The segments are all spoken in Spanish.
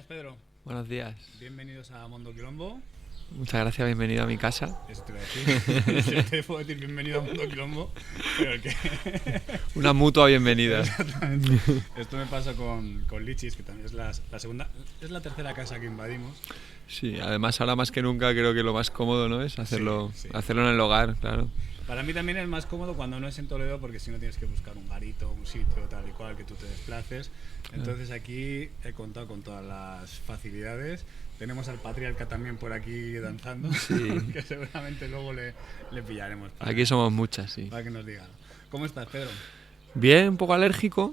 días, Pedro. Buenos días. Bienvenidos a Mundo Quilombo. Muchas gracias, bienvenido a mi casa. Eso te iba a decir. Yo te puedo decir bienvenido a Mundo Quilombo, pero el que... Una mutua bienvenida. Exactamente. Esto me pasa con Lichis, que también es la segunda, es la tercera casa que invadimos. Sí, además ahora más que nunca creo que lo más cómodo, ¿no?, es hacerlo, Sí. hacerlo en el hogar, claro. Para mí también es más cómodo cuando no es en Toledo, porque si no tienes que buscar un garito, un sitio tal y cual que tú te desplaces. Entonces aquí he contado con todas las facilidades. Tenemos al patriarca también por aquí danzando, Sí. que seguramente luego le pillaremos Aquí somos muchas, sí. para que nos diga. ¿Cómo estás, Pedro? Bien, un poco alérgico,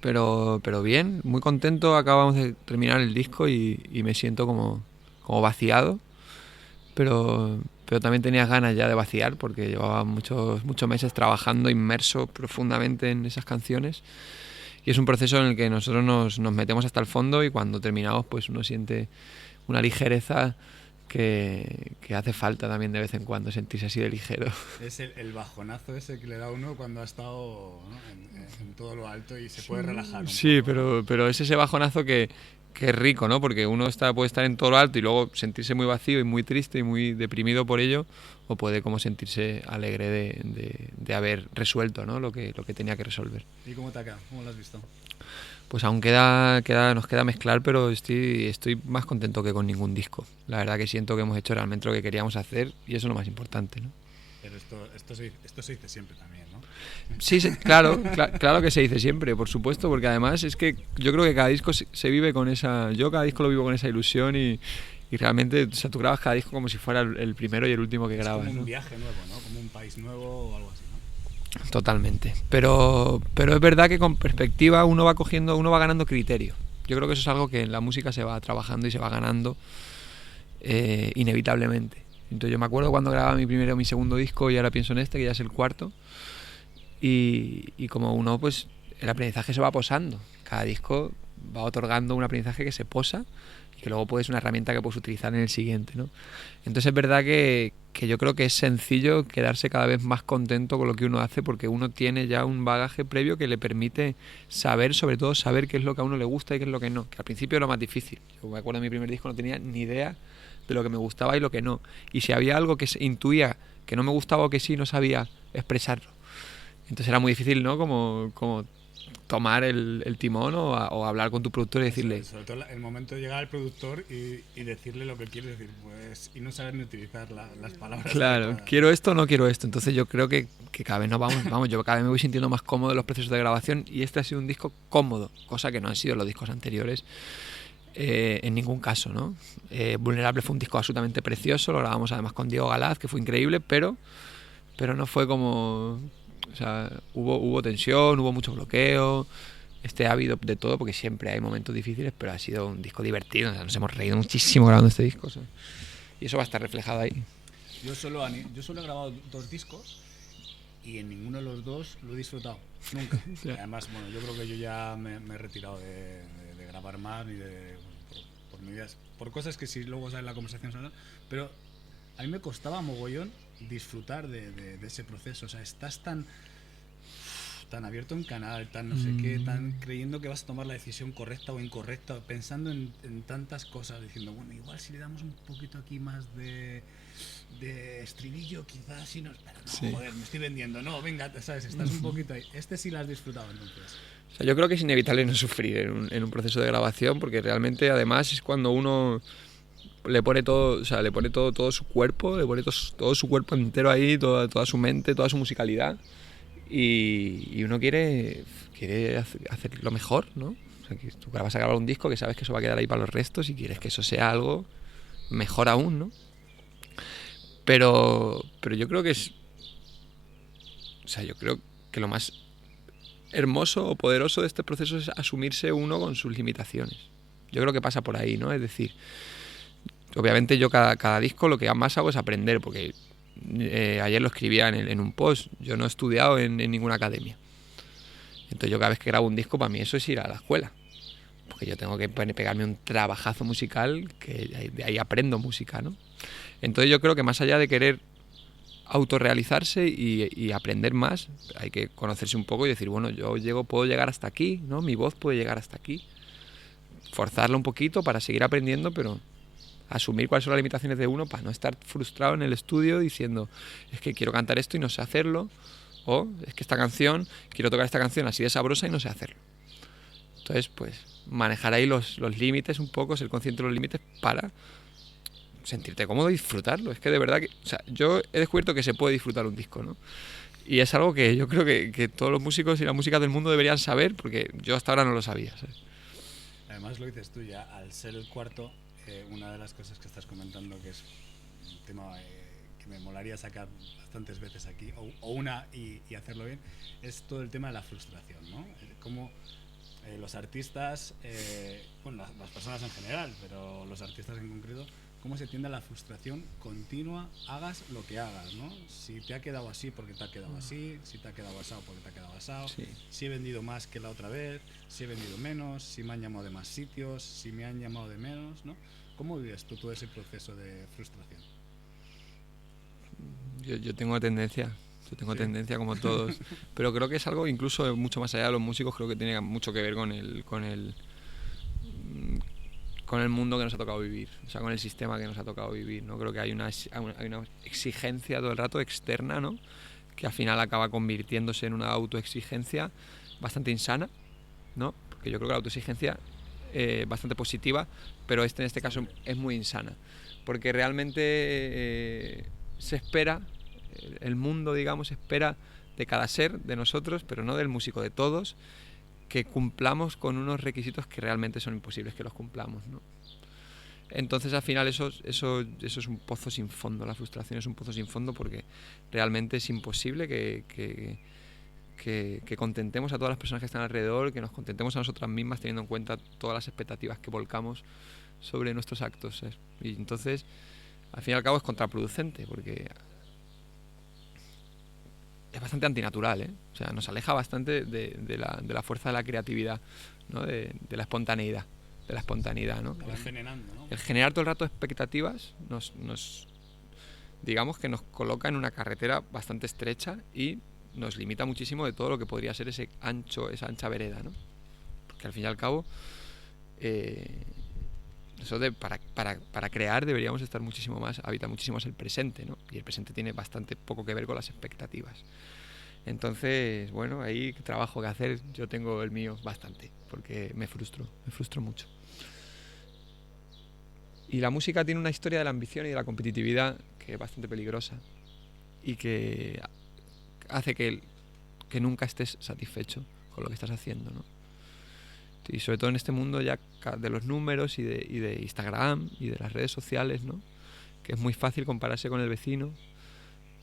pero bien, muy contento. Acabamos de terminar el disco y me siento como vaciado, pero también tenía ganas ya de vaciar porque llevaba muchos meses trabajando inmerso profundamente en esas canciones. Y es un proceso en el que nosotros nos metemos hasta el fondo y cuando terminamos pues uno siente una ligereza que hace falta también de vez en cuando sentirse así de ligero. Es el bajonazo ese que le da uno cuando ha estado, ¿no?, en todo lo alto y se puede relajar un Sí, poco. pero es ese bajonazo que es rico, ¿no? Porque uno puede estar en todo lo alto y luego sentirse muy vacío y muy triste y muy deprimido por ello, o puede como sentirse alegre de haber resuelto, ¿no?, lo que tenía que resolver. ¿Y cómo te ha quedado? ¿Cómo lo has visto? Pues aún nos queda mezclar, pero estoy más contento que con ningún disco. La verdad que siento que hemos hecho realmente lo que queríamos hacer y eso es lo más importante, ¿no? Pero esto se dice siempre también, ¿no? Sí, claro que se dice siempre, por supuesto, porque además es que yo creo que cada disco se vive con esa... Yo cada disco lo vivo con esa ilusión y realmente, o sea, tú grabas cada disco como si fuera el primero y el último que Es grabas, como un ¿no? viaje nuevo, ¿no? Como un país nuevo o algo así, ¿no? Totalmente. Pero es verdad que con perspectiva uno va ganando criterio. Yo creo que eso es algo que en la música se va trabajando y se va ganando inevitablemente. Entonces yo me acuerdo cuando grababa mi primero o mi segundo disco y ahora pienso en este, que ya es el cuarto, y como uno, pues el aprendizaje se va posando. Cada disco va otorgando un aprendizaje que se posa y que luego puedes una herramienta que puedes utilizar en el siguiente, ¿no? Entonces es verdad que yo creo que es sencillo quedarse cada vez más contento con lo que uno hace porque uno tiene ya un bagaje previo que le permite saber, sobre todo saber qué es lo que a uno le gusta y qué es lo que no, que al principio es lo más difícil. Yo me acuerdo de mi primer disco, no tenía ni idea de lo que me gustaba y lo que no, y si había algo que se intuía que no me gustaba o que sí, no sabía expresarlo. Entonces era muy difícil, ¿no? Como tomar el timón o hablar con tu productor y decirle... Sobre todo el momento de llegar al productor y decirle lo que quieres decir, pues, y no saber ni utilizar las palabras Claro, adecuadas. quiero esto o no quiero esto. Entonces yo creo que cada vez nos vamos, yo cada vez me voy sintiendo más cómodo en los procesos de grabación y este ha sido un disco cómodo, cosa que no han sido los discos anteriores en ningún caso, ¿no? Vulnerable fue un disco absolutamente precioso, lo grabamos además con Diego Galaz, que fue increíble, pero no fue como... O sea, hubo tensión, hubo mucho bloqueo. Ha habido de todo porque siempre hay momentos difíciles, pero ha sido un disco divertido. O sea, nos hemos reído muchísimo grabando este disco, o sea, y eso va a estar reflejado ahí. Yo solo he grabado 2 discos y en ninguno de los 2 lo he disfrutado, nunca. Ya. Además, bueno, yo creo que yo ya me he retirado de grabar más ni por medidas, por cosas que si luego sale la conversación, pero a mí me costaba mogollón disfrutar de ese proceso. O sea, estás tan abierto en canal, tan no sé qué, tan creyendo que vas a tomar la decisión correcta o incorrecta, pensando en tantas cosas, diciendo, bueno, igual si le damos un poquito aquí más de estribillo, quizás si nos... Pero no, Sí. joder, me estoy vendiendo, no, venga, ¿sabes? Estás un poquito ahí. Este sí lo has disfrutado, entonces. O sea, yo creo que es inevitable no sufrir en un proceso de grabación porque realmente además es cuando uno le pone todo, o sea, le pone todo su cuerpo, le pone todo su cuerpo entero ahí, toda su mente, toda su musicalidad y uno quiere hacer lo mejor, ¿no? O sea, que tú vas a grabar un disco que sabes que eso va a quedar ahí para los restos y quieres que eso sea algo mejor aún, ¿no? Pero yo creo que es... O sea, yo creo que lo más hermoso o poderoso de este proceso es asumirse uno con sus limitaciones. Yo creo que pasa por ahí, ¿no? Es decir, obviamente yo cada disco lo que más hago es aprender, porque ayer lo escribía en un post, yo no he estudiado en ninguna academia. Entonces yo cada vez que grabo un disco, para mí eso es ir a la escuela, porque yo tengo que pegarme un trabajazo musical, que de ahí aprendo música, ¿no? Entonces yo creo que más allá de querer autorrealizarse y aprender más, hay que conocerse un poco y decir, bueno, puedo llegar hasta aquí, ¿no? Mi voz puede llegar hasta aquí. forzarlo un poquito para seguir aprendiendo, pero asumir cuáles son las limitaciones de uno para no estar frustrado en el estudio diciendo es que quiero cantar esto y no sé hacerlo, o es que esta canción, quiero tocar esta canción así de sabrosa y no sé hacerlo. Entonces, pues, manejar ahí los límites un poco, ser consciente de los límites para sentirte cómodo y disfrutarlo. Es que de verdad que, o sea, yo he descubierto que se puede disfrutar un disco, ¿no? Y es algo que yo creo que todos los músicos y la música del mundo deberían saber, porque yo hasta ahora no lo sabía, ¿sabes? Además lo dices tú ya, al ser el cuarto, una de las cosas que estás comentando, que es un tema que me molaría sacar bastantes veces aquí, o una y hacerlo bien, es todo el tema de la frustración, ¿no? Cómo los artistas, bueno, las personas en general, pero los artistas en concreto, cómo se tiende a la frustración continua, hagas lo que hagas, ¿no? Si te ha quedado así porque te ha quedado así, si te ha quedado asado porque te ha quedado asado, Sí. si he vendido más que la otra vez, si he vendido menos, si me han llamado de más sitios, si me han llamado de menos, ¿no? ¿Cómo vives tú todo ese proceso de frustración? Yo tengo tendencia, tendencia como todos, pero creo que es algo incluso mucho más allá de los músicos, creo que tiene mucho que ver con el mundo que nos ha tocado vivir, o sea, con el sistema que nos ha tocado vivir, ¿no? Creo que hay una exigencia todo el rato externa, ¿no? Que al final acaba convirtiéndose en una autoexigencia bastante insana, ¿no? Porque yo creo que la autoexigencia es bastante positiva, pero en este caso es muy insana, porque realmente se espera, el mundo, digamos, espera de cada ser, de nosotros, pero no del músico, de todos, que cumplamos con unos requisitos que realmente son imposibles que los cumplamos, ¿no? Entonces al final eso es un pozo sin fondo, la frustración es un pozo sin fondo porque realmente es imposible que contentemos a todas las personas que están alrededor, que nos contentemos a nosotras mismas teniendo en cuenta todas las expectativas que volcamos sobre nuestros actos, ¿sabes? Y entonces al fin y al cabo es contraproducente porque es bastante antinatural, ¿eh? O sea, nos aleja bastante de la fuerza de la creatividad, ¿no? De la espontaneidad, ¿no? Te va envenenando, ¿no? El generar todo el rato expectativas digamos que nos coloca en una carretera bastante estrecha y nos limita muchísimo de todo lo que podría ser esa ancha vereda, ¿no? Porque al fin y al cabo para crear deberíamos estar habitar muchísimo más el presente, ¿no? Y el presente tiene bastante poco que ver con las expectativas. Entonces, bueno, ahí trabajo que hacer, yo tengo el mío bastante, porque me frustro mucho. Y la música tiene una historia de la ambición y de la competitividad que es bastante peligrosa y que hace que nunca estés satisfecho con lo que estás haciendo, ¿no? Y sobre todo en este mundo ya de los números y de Instagram y de las redes sociales, ¿no? Que es muy fácil compararse con el vecino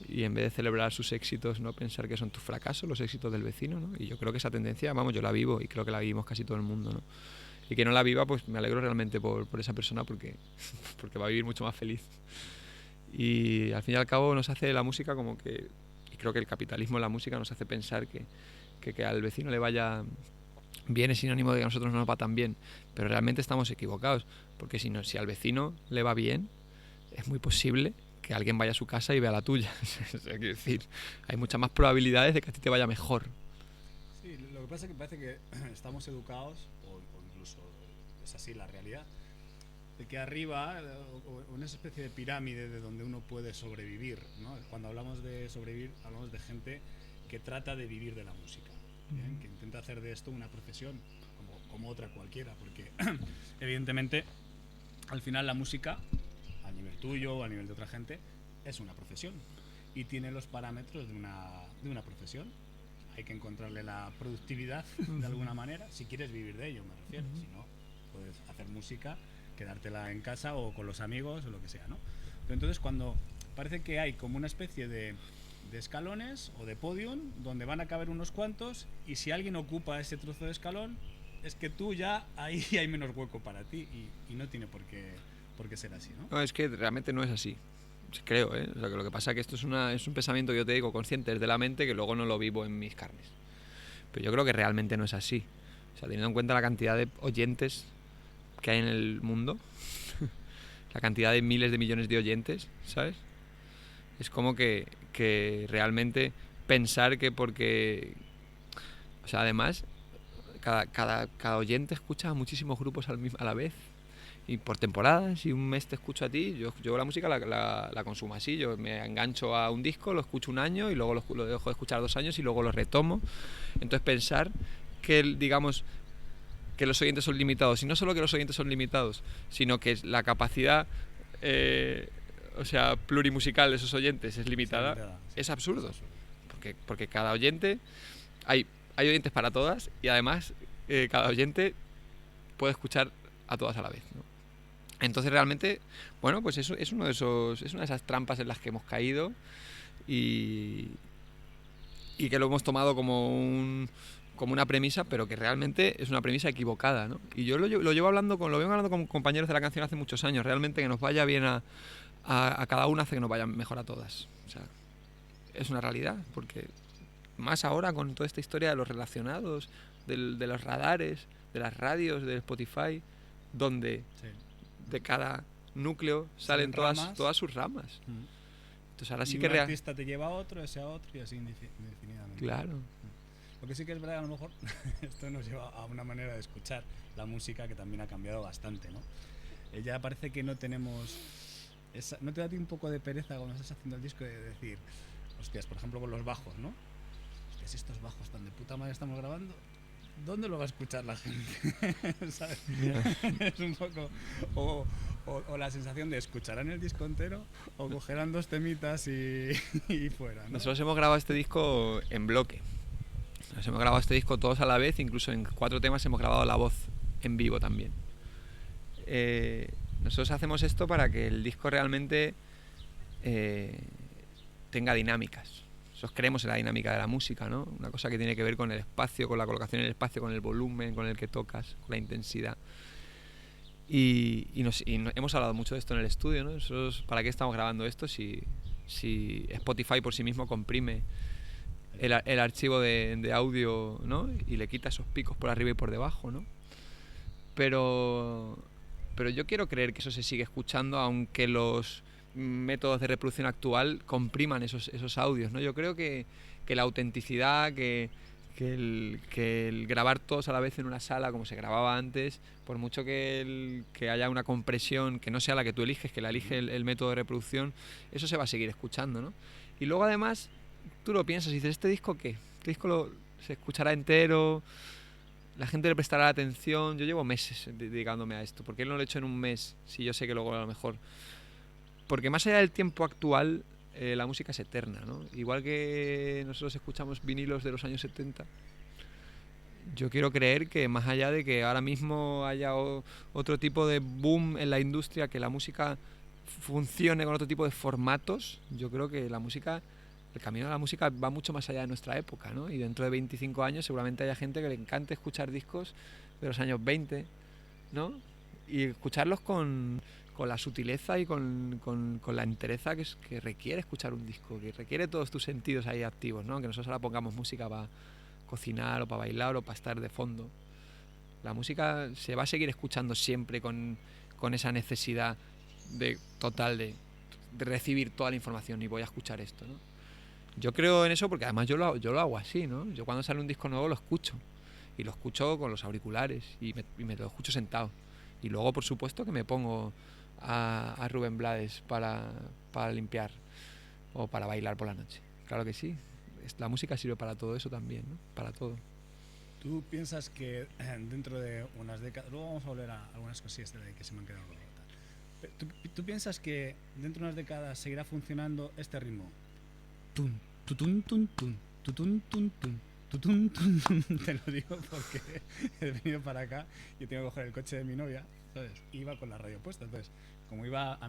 y en vez de celebrar sus éxitos, no pensar que son tus fracasos, los éxitos del vecino, ¿no? Y yo creo que esa tendencia, vamos, yo la vivo y creo que la vivimos casi todo el mundo, ¿no? Y que no la viva, pues me alegro realmente por esa persona porque va a vivir mucho más feliz. Y al fin y al cabo nos hace la música como que, y creo que el capitalismo en la música nos hace pensar que al vecino le vaya bien es sinónimo de que a nosotros no nos va tan bien, pero realmente estamos equivocados, porque si al vecino le va bien, es muy posible que alguien vaya a su casa y vea la tuya. O sea, quiero decir, hay muchas más probabilidades de que a ti te vaya mejor. Sí, lo que pasa es que parece que estamos educados, o incluso es así la realidad, de que arriba, o una especie de pirámide de donde uno puede sobrevivir, ¿no? Cuando hablamos de sobrevivir, hablamos de gente que trata de vivir de la música, ¿bien? Que intenta hacer de esto una profesión, como otra cualquiera, porque evidentemente al final la música, a nivel tuyo o a nivel de otra gente, es una profesión y tiene los parámetros de una profesión. Hay que encontrarle la productividad de alguna manera, si quieres vivir de ello, me refiero. Si no, puedes hacer música, quedártela en casa o con los amigos o lo que sea, ¿no? Pero entonces cuando parece que hay como una especie de escalones o de podium donde van a caber unos cuantos y si alguien ocupa ese trozo de escalón es que tú ya ahí hay menos hueco para ti y no tiene por qué ser así, ¿no? No, es que realmente no es así. Creo, ¿eh? O sea, que lo que pasa es que esto es un pensamiento que yo te digo consciente desde la mente que luego no lo vivo en mis carnes. Pero yo creo que realmente no es así. O sea, teniendo en cuenta la cantidad de oyentes que hay en el mundo, la cantidad de miles de millones de oyentes, ¿sabes? Es como que realmente pensar que porque... O sea, además, cada oyente escucha a muchísimos grupos a la vez. Y por temporadas, y un mes te escucho a ti, yo la música la consumo así, yo me engancho a un disco, lo escucho un año y luego lo dejo de escuchar 2 años y luego lo retomo. Entonces pensar que, digamos, que los oyentes son limitados, y no solo que los oyentes son limitados, sino que la capacidad plurimusical de esos oyentes es limitada, sí. Es absurdo, porque cada oyente, hay oyentes para todas, y además cada oyente puede escuchar a todas a la vez, ¿no? Entonces realmente, bueno, pues eso es una de esas trampas en las que hemos caído y que lo hemos tomado como una premisa, pero que realmente es una premisa equivocada, ¿no? Y yo lo vengo hablando con compañeros de la canción hace muchos años. Realmente que nos vaya bien a cada una hace que nos vaya mejor a todas. O sea, es una realidad, porque más ahora con toda esta historia de los relacionados, de los radares, de las radios, del Spotify, donde de cada núcleo salen todas sus ramas. Entonces ahora sí que un artista te lleva a otro, ese a otro y así indefinidamente. Claro. Lo que sí que es verdad, a lo mejor esto nos lleva a una manera de escuchar la música que también ha cambiado bastante, ¿no? Ya parece que no tenemos ¿no te da a ti un poco de pereza cuando estás haciendo el disco de decir, hostias, por ejemplo con los bajos, ¿no? Hostias, estos bajos tan de puta madre estamos grabando, ¿dónde lo va a escuchar la gente? ¿Sabes? Es un poco o la sensación de escucharán el disco entero o cogerán 2 temitas y fuera, ¿no? Nosotros hemos grabado este disco en bloque. Nos hemos grabado este disco todos a la vez, incluso en 4 temas hemos grabado la voz en vivo también. Nosotros hacemos esto para que el disco realmente tenga dinámicas. Nosotros creemos en la dinámica de la música, ¿no? Una cosa que tiene que ver con el espacio, con la colocación en el espacio, con el volumen con el que tocas, con la intensidad. Y hemos hablado mucho de esto en el estudio, ¿no? Nosotros, ¿para qué estamos grabando esto si Spotify por sí mismo comprime el archivo de audio, ¿no? Y le quita esos picos por arriba y por debajo, ¿no? Pero yo quiero creer que eso se sigue escuchando, aunque los métodos de reproducción actual compriman esos audios, ¿no? Yo creo que la autenticidad, que el grabar todos a la vez en una sala como se grababa antes, por mucho que haya una compresión que no sea la que tú eliges, que la elige el método de reproducción, eso se va a seguir escuchando, ¿no? Y luego además tú lo piensas y dices, ¿este disco qué? ¿Este disco se escuchará entero? ¿La gente le prestará atención? Yo llevo meses dedicándome a esto. ¿Por qué no lo he hecho en un mes? Si yo sé que luego a lo mejor... Porque más allá del tiempo actual, la música es eterna, ¿no? Igual que nosotros escuchamos vinilos de los años 70, yo quiero creer que más allá de que ahora mismo haya otro tipo de boom en la industria, que la música funcione con otro tipo de formatos, yo creo que el camino de la música va mucho más allá de nuestra época, ¿no? Y dentro de 25 años seguramente haya gente que le encante escuchar discos de los años 20, ¿no? Y escucharlos con la sutileza y con la entereza que requiere escuchar un disco, que requiere todos tus sentidos ahí activos, ¿no? Que nosotros ahora pongamos música para cocinar o para bailar o para estar de fondo. La música se va a seguir escuchando siempre con esa necesidad total de recibir toda la información y voy a escuchar esto, ¿no? Yo creo en eso porque además yo lo hago así, ¿no? Yo cuando sale un disco nuevo lo escucho. Y lo escucho con los auriculares y me lo escucho sentado. Y luego, por supuesto, que me pongo a Rubén Blades para limpiar o para bailar por la noche. Claro que sí. La música sirve para todo eso también, ¿no? Para todo. ¿Tú piensas que dentro de unas décadas... Luego vamos a volver a algunas cosillas de que se me han quedado. ¿Tú piensas que dentro de unas décadas seguirá funcionando este ritmo? Tun, tutun, tun, tun, tutun, tun, tun, tutun, tun, tun. Te lo digo porque he venido para acá y tengo que coger el coche de mi novia, ¿sabes? Iba con la radio puesta, entonces como iba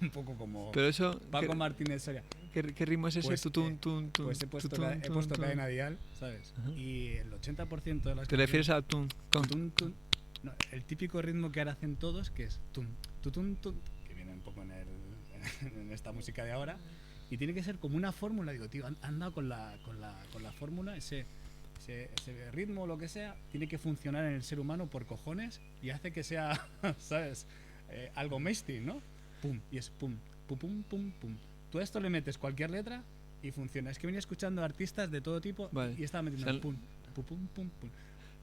un poco como pero eso, Paco Martínez Soria. ¿Qué ritmo es ese? Pues, pues he puesto cadena dial, ¿sabes? Uh-huh. Y el 80% de las... ¿Te refieres a tun, tun, tun? No, el típico ritmo que ahora hacen todos, que es tun, tutun, tun, que viene un poco en esta música de ahora. Y tiene que ser como una fórmula, digo, tío, han dado con la fórmula, ese ritmo o lo que sea, tiene que funcionar en el ser humano por cojones y hace que sea, ¿sabes? Algo mainstream, ¿no? Pum, y es pum, pum, pum, pum, pum. Tú a esto le metes cualquier letra y funciona. Es que venía escuchando artistas de todo tipo, vale. Y estaba metiendo pum, pum, pum, pum, pum.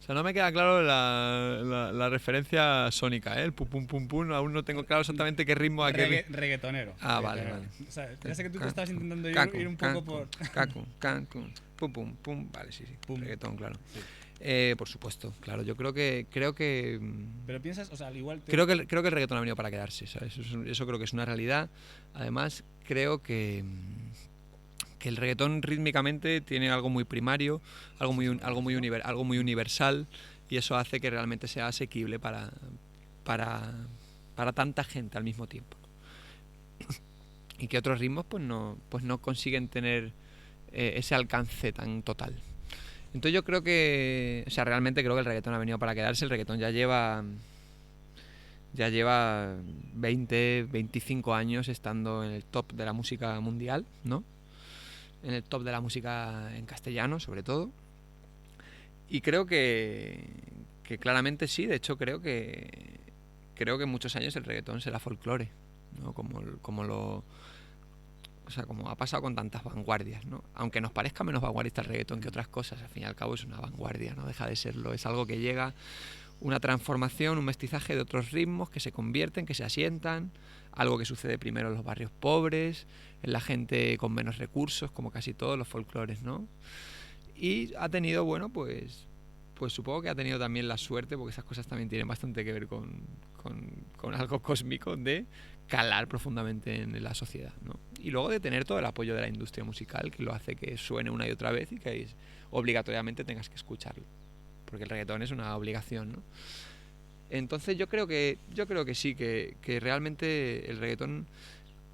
O sea, no me queda claro la referencia sónica, ¿eh? El pum pum pum pum, aún no tengo claro exactamente qué ritmo hay que... Reggaetonero. Vale. O sea, ya sé que tú te estabas intentando ir un Cancún, poco por... Cancún, pum pum pum, vale, sí. Pum. Reggaetón, claro. Sí. Por supuesto, claro, yo creo que Pero piensas, o sea, al igual... creo que el reggaetón ha venido para quedarse, ¿sabes? Eso creo que es una realidad. Además, creo que el reggaetón rítmicamente tiene algo muy primario, algo muy universal, y eso hace que realmente sea asequible para tanta gente al mismo tiempo. Y que otros ritmos pues no consiguen tener ese alcance tan total. Entonces yo creo que, o sea, realmente creo que el reggaetón ha venido para quedarse. El reggaetón ya lleva 20, 25 años estando en el top de la música mundial, ¿no? En el top de la música en castellano, sobre todo. Y creo que claramente sí, de hecho creo que en muchos años el reggaetón será folclore, ¿no? Como ha pasado con tantas vanguardias, ¿no? Aunque nos parezca menos vanguardista el reggaetón que otras cosas, al fin y al cabo es una vanguardia, no deja de serlo, es algo que llega, una transformación, un mestizaje de otros ritmos que se convierten, que se asientan, algo que sucede primero en los barrios pobres, en la gente con menos recursos, como casi todos los folclores, ¿no? Y ha tenido, bueno, pues supongo que ha tenido también la suerte, porque esas cosas también tienen bastante que ver con algo cósmico, de calar profundamente en la sociedad, ¿no? Y luego de tener todo el apoyo de la industria musical, que lo hace que suene una y otra vez y que obligatoriamente tengas que escucharlo, porque el reggaetón es una obligación, ¿no? Entonces yo creo que sí, que realmente el reggaetón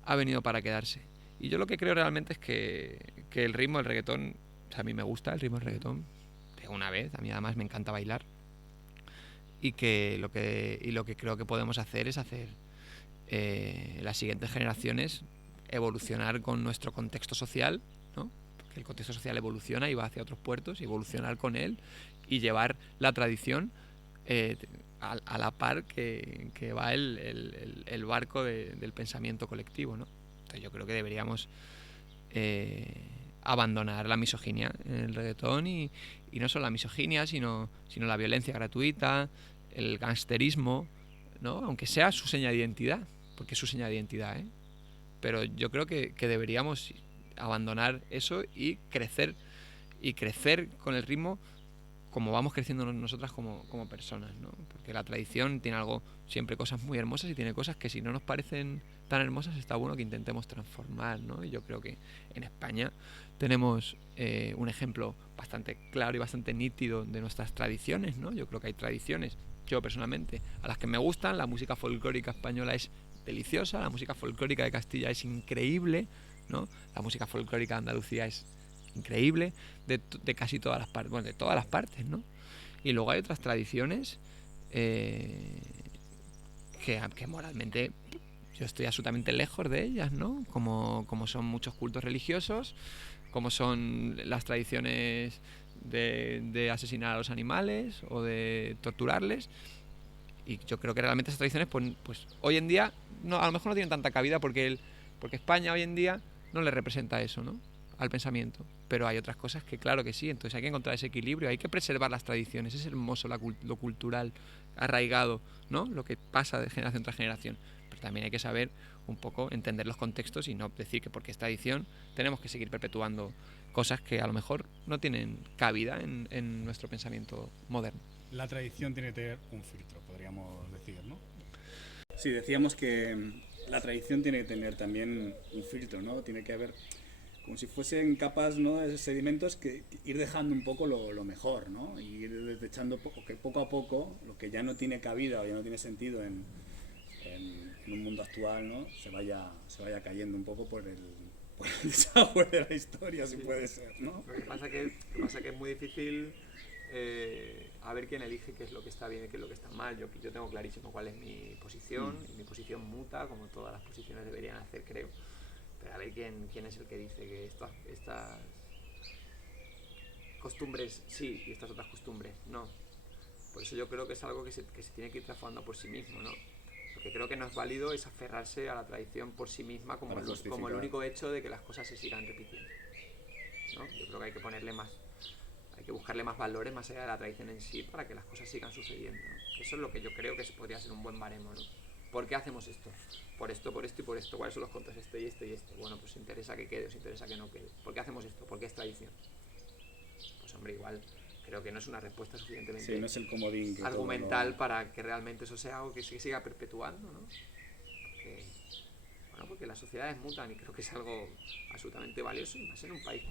ha venido para quedarse. Y yo lo que creo realmente es que el ritmo del reggaetón, o sea, a mí me gusta el ritmo del reggaetón, de una vez, a mí además me encanta bailar, y lo que creo que podemos hacer es hacer las siguientes generaciones evolucionar con nuestro contexto social, ¿no? Porque el contexto social evoluciona y va hacia otros puertos, y evolucionar con él y llevar la tradición a la par que va el barco del pensamiento colectivo, ¿no? Entonces yo creo que deberíamos abandonar la misoginia en el reggaetón, y no solo la misoginia, sino la violencia gratuita, el gangsterismo, ¿no? Aunque sea su seña de identidad, porque es su seña de identidad, ¿eh? Pero yo creo que deberíamos abandonar eso y crecer con el ritmo como vamos creciendo nosotras como personas, ¿no? Porque la tradición tiene siempre cosas muy hermosas, y tiene cosas que si no nos parecen tan hermosas está bueno que intentemos transformar, ¿no? Y yo creo que en España tenemos un ejemplo bastante claro y bastante nítido de nuestras tradiciones, ¿no? Yo creo que hay tradiciones, yo personalmente, a las que me gustan. La música folclórica española es deliciosa, la música folclórica de Castilla es increíble, ¿no? La música folclórica de Andalucía es increíble, de casi todas las partes, bueno, de todas las partes, ¿no? Y luego hay otras tradiciones que moralmente yo estoy absolutamente lejos de ellas, ¿no? Como son muchos cultos religiosos, como son las tradiciones de asesinar a los animales o de torturarles. Y yo creo que realmente esas tradiciones pues hoy en día a lo mejor no tienen tanta cabida, porque España hoy en día no le representa eso, ¿no? Al pensamiento. Pero hay otras cosas que claro que sí, entonces hay que encontrar ese equilibrio, hay que preservar las tradiciones, es hermoso lo cultural arraigado, ¿no? Lo que pasa de generación tras generación. Pero también hay que saber un poco entender los contextos y no decir que porque es tradición tenemos que seguir perpetuando cosas que a lo mejor no tienen cabida en nuestro pensamiento moderno. La tradición tiene que tener un filtro, podríamos decir, ¿no? Sí, decíamos que la tradición tiene que tener también un filtro, ¿no? Tiene que haber, como si fuesen capas, ¿no?, de sedimentos, que ir dejando un poco lo mejor, ¿no? Y ir desechando que poco a poco lo que ya no tiene cabida o ya no tiene sentido en un mundo actual, ¿no?, se vaya cayendo un poco por el desagüe de la historia, si puede ser, ¿no? Lo que pasa que es muy difícil a ver quién elige qué es lo que está bien y qué es lo que está mal. Yo tengo clarísimo cuál es mi posición, y mi posición muta, como todas las posiciones deberían hacer, creo. Pero a ver quién es el que dice que estas costumbres sí y estas otras costumbres no. Por eso yo creo que es algo que se tiene que ir transformando por sí mismo, ¿no? Lo que creo que no es válido es aferrarse a la tradición por sí misma como el único hecho de que las cosas se sigan repitiendo, ¿no? Yo creo que hay que ponerle más, hay que buscarle más valores más allá de la tradición en sí para que las cosas sigan sucediendo, ¿no? Eso es lo que yo creo que podría ser un buen baremo, ¿no? ¿Por qué hacemos esto? Por esto y por esto. ¿Cuáles son los contras? Este y este y este. Bueno, pues interesa que quede o se interesa que no quede. ¿Por qué hacemos esto? ¿Por qué es tradición? Pues hombre, igual creo que no es una respuesta suficientemente Sí, no es el comodín que argumental para que realmente eso sea algo que se siga perpetuando, ¿no? Porque, bueno, porque las sociedades mutan y creo que es algo absolutamente valioso, y más en un país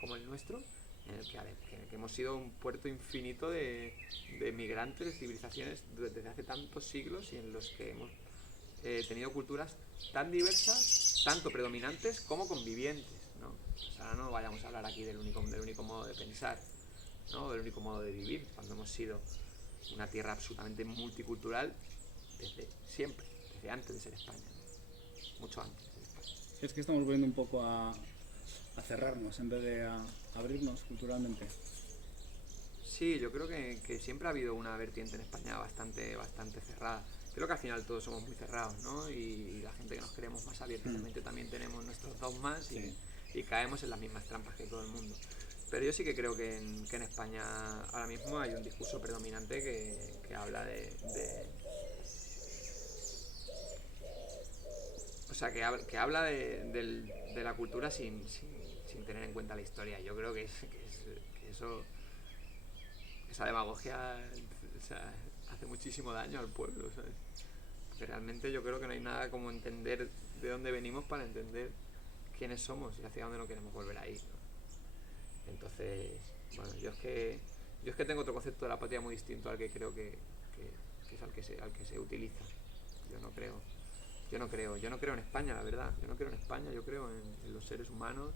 como el nuestro, en el que hemos sido un puerto infinito de migrantes, de civilizaciones desde hace tantos siglos, y en los que hemos tenido culturas tan diversas, tanto predominantes como convivientes, ¿no? Pues ahora no vayamos a hablar aquí del único modo de pensar, ¿no? Del único modo de vivir, cuando hemos sido una tierra absolutamente multicultural desde siempre, desde antes de ser España, ¿no? Mucho antes de ser España. Es que estamos volviendo un poco a cerrarnos en vez de a abrirnos culturalmente. Sí, yo creo que siempre ha habido una vertiente en España bastante cerrada. Creo que al final todos somos muy cerrados, ¿no? Y la gente que nos queremos más abiertamente también tenemos nuestros dogmas y caemos en las mismas trampas que todo el mundo. Pero yo sí que creo que en España ahora mismo hay un discurso predominante que habla o sea, que habla de la cultura sin tener en cuenta la historia. Yo creo que eso, esa demagogia, o sea, hace muchísimo daño al pueblo, ¿sabes? Porque realmente yo creo que no hay nada como entender de dónde venimos para entender quiénes somos y hacia dónde no queremos volver a ir, ¿no? Entonces, bueno, yo es que tengo otro concepto de la patria muy distinto al que creo que es al que se utiliza. Yo no creo en España, la verdad. Yo no creo en España, yo creo en los seres humanos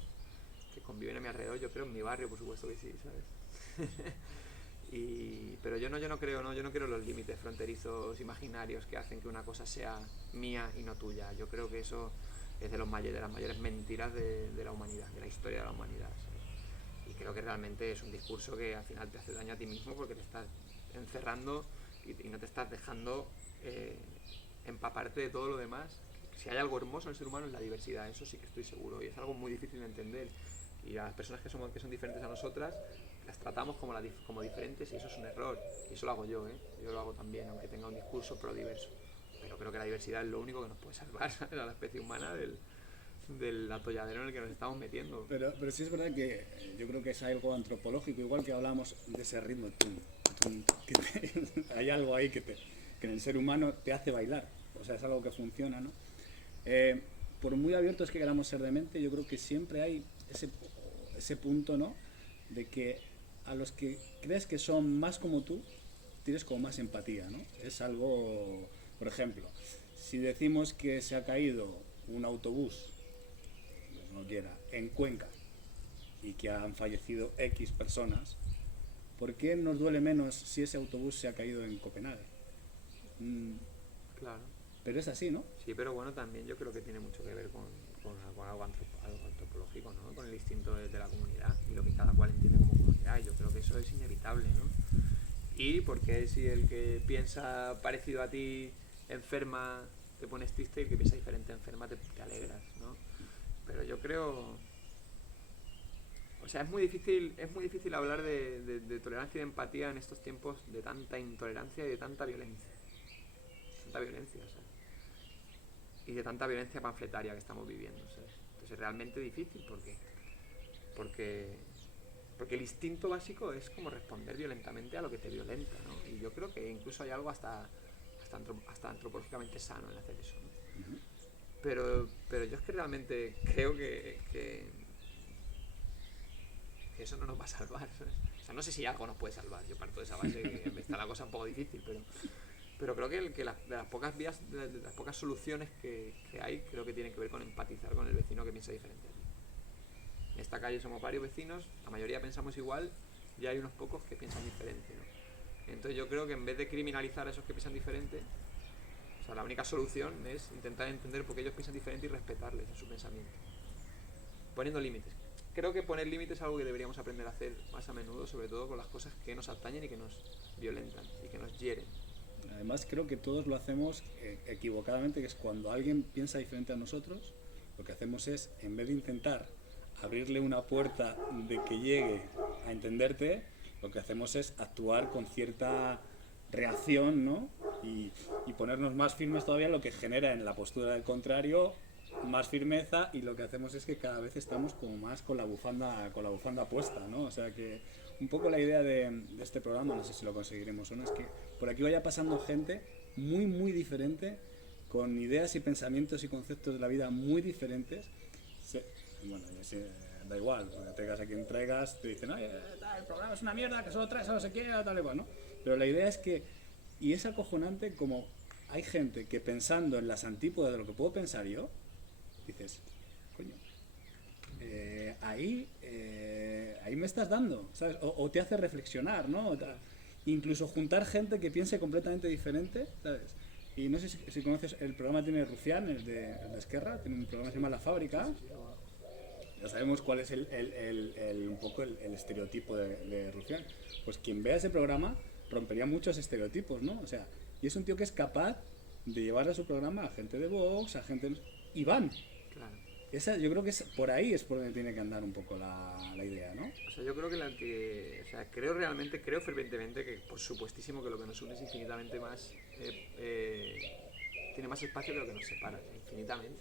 que conviven a mi alrededor. Yo creo en mi barrio, por supuesto que sí, ¿sabes? Pero yo no creo, ¿no? Yo no creo en los límites fronterizos imaginarios que hacen que una cosa sea mía y no tuya. Yo creo que eso es de las mayores mentiras de la humanidad, de la historia de la humanidad, ¿sabes? Y creo que realmente es un discurso que al final te hace daño a ti mismo, porque te estás encerrando y no te estás dejando empaparte de todo lo demás. Si hay algo hermoso en el ser humano es la diversidad, eso sí que estoy seguro, y es algo muy difícil de entender. Y a las personas que son diferentes a nosotras las tratamos como diferentes, y eso es un error. Y eso lo hago yo, yo lo hago también, aunque tenga un discurso pro diverso. Pero creo que la diversidad es lo único que nos puede salvar a la especie humana del atolladero en el que nos estamos metiendo. Pero sí es verdad que yo creo que es algo antropológico, igual que hablamos de ese ritmo, hay algo ahí que en el ser humano te hace bailar, o sea, es algo que funciona, ¿no? Por muy abiertos que queramos ser de mente, yo creo que siempre hay ese punto, ¿no? De que a los que crees que son más como tú, tienes como más empatía, ¿no? Es algo, por ejemplo, si decimos que se ha caído un autobús, no quiera, en Cuenca, y que han fallecido X personas, ¿por qué nos duele menos si ese autobús se ha caído en Copenhague? Claro. Pero es así, ¿no? Sí, pero bueno, también yo creo que tiene mucho que ver con algo antropológico, ¿no? Con el instinto de la comunidad y lo que cada cual entiende como comunidad. Y yo creo que eso es inevitable, ¿no? Y porque si el que piensa parecido a ti enferma, te pones triste, y el que piensa diferente enferma, te alegras, ¿no? Pero yo creo... O sea, es muy difícil hablar de tolerancia y de empatía en estos tiempos de tanta intolerancia y de tanta violencia. Tanta violencia, o sea. Y de tanta violencia panfletaria que estamos viviendo, ¿sabes? Entonces es realmente difícil porque el instinto básico es como responder violentamente a lo que te violenta, ¿no? Y yo creo que incluso hay algo hasta antropológicamente sano en hacer eso, ¿no? Uh-huh. Pero yo es que realmente creo que eso no nos va a salvar, ¿sabes? O sea, no sé si algo nos puede salvar. Yo parto de esa base que está la cosa un poco difícil, pero creo que de las pocas vías, de las pocas soluciones que hay, creo que tienen que ver con empatizar con el vecino que piensa diferente a ti. En esta calle somos varios vecinos, la mayoría pensamos igual, y hay unos pocos que piensan diferente, ¿no? Entonces yo creo que en vez de criminalizar a esos que piensan diferente, o sea, la única solución es intentar entender por qué ellos piensan diferente y respetarles en su pensamiento, poniendo límites. Creo que poner límites es algo que deberíamos aprender a hacer más a menudo, sobre todo con las cosas que nos atañen y que nos violentan y que nos hieren. Además, creo que todos lo hacemos equivocadamente, que es cuando alguien piensa diferente a nosotros, lo que hacemos es, en vez de intentar abrirle una puerta de que llegue a entenderte, lo que hacemos es actuar con cierta reacción, ¿no? Y ponernos más firmes todavía, lo que genera en la postura del contrario más firmeza, y lo que hacemos es que cada vez estamos como más con la bufanda puesta, ¿no? O sea que un poco la idea de este programa, no sé si lo conseguiremos o no, es que por aquí vaya pasando gente muy muy diferente, con ideas y pensamientos y conceptos de la vida muy diferentes. Bueno, da igual, cuando traigas a quien traigas, te dicen, oye, el programa es una mierda, que solo traes a no sé qué, tal y cual, ¿no? Pero la idea es que, y es acojonante como hay gente que pensando en las antípodas de lo que puedo pensar yo, dices, coño, ahí me estás dando, ¿sabes? O te hace reflexionar, ¿no? Incluso juntar gente que piense completamente diferente, ¿sabes? Y no sé si conoces, el programa tiene Rufián, el de Esquerra, tiene un programa que se llama La Fábrica. Ya sabemos cuál es un poco el estereotipo de Rufián. Pues quien vea ese programa rompería muchos estereotipos, ¿no? O sea, y es un tío que es capaz de llevar a su programa a gente de Vox, a gente... Y van. Claro. Yo creo que por ahí es por donde tiene que andar un poco la idea, ¿no? O sea, yo creo o sea, creo fervientemente que, por supuestísimo, que lo que nos une es infinitamente más, tiene más espacio que lo que nos separa, infinitamente.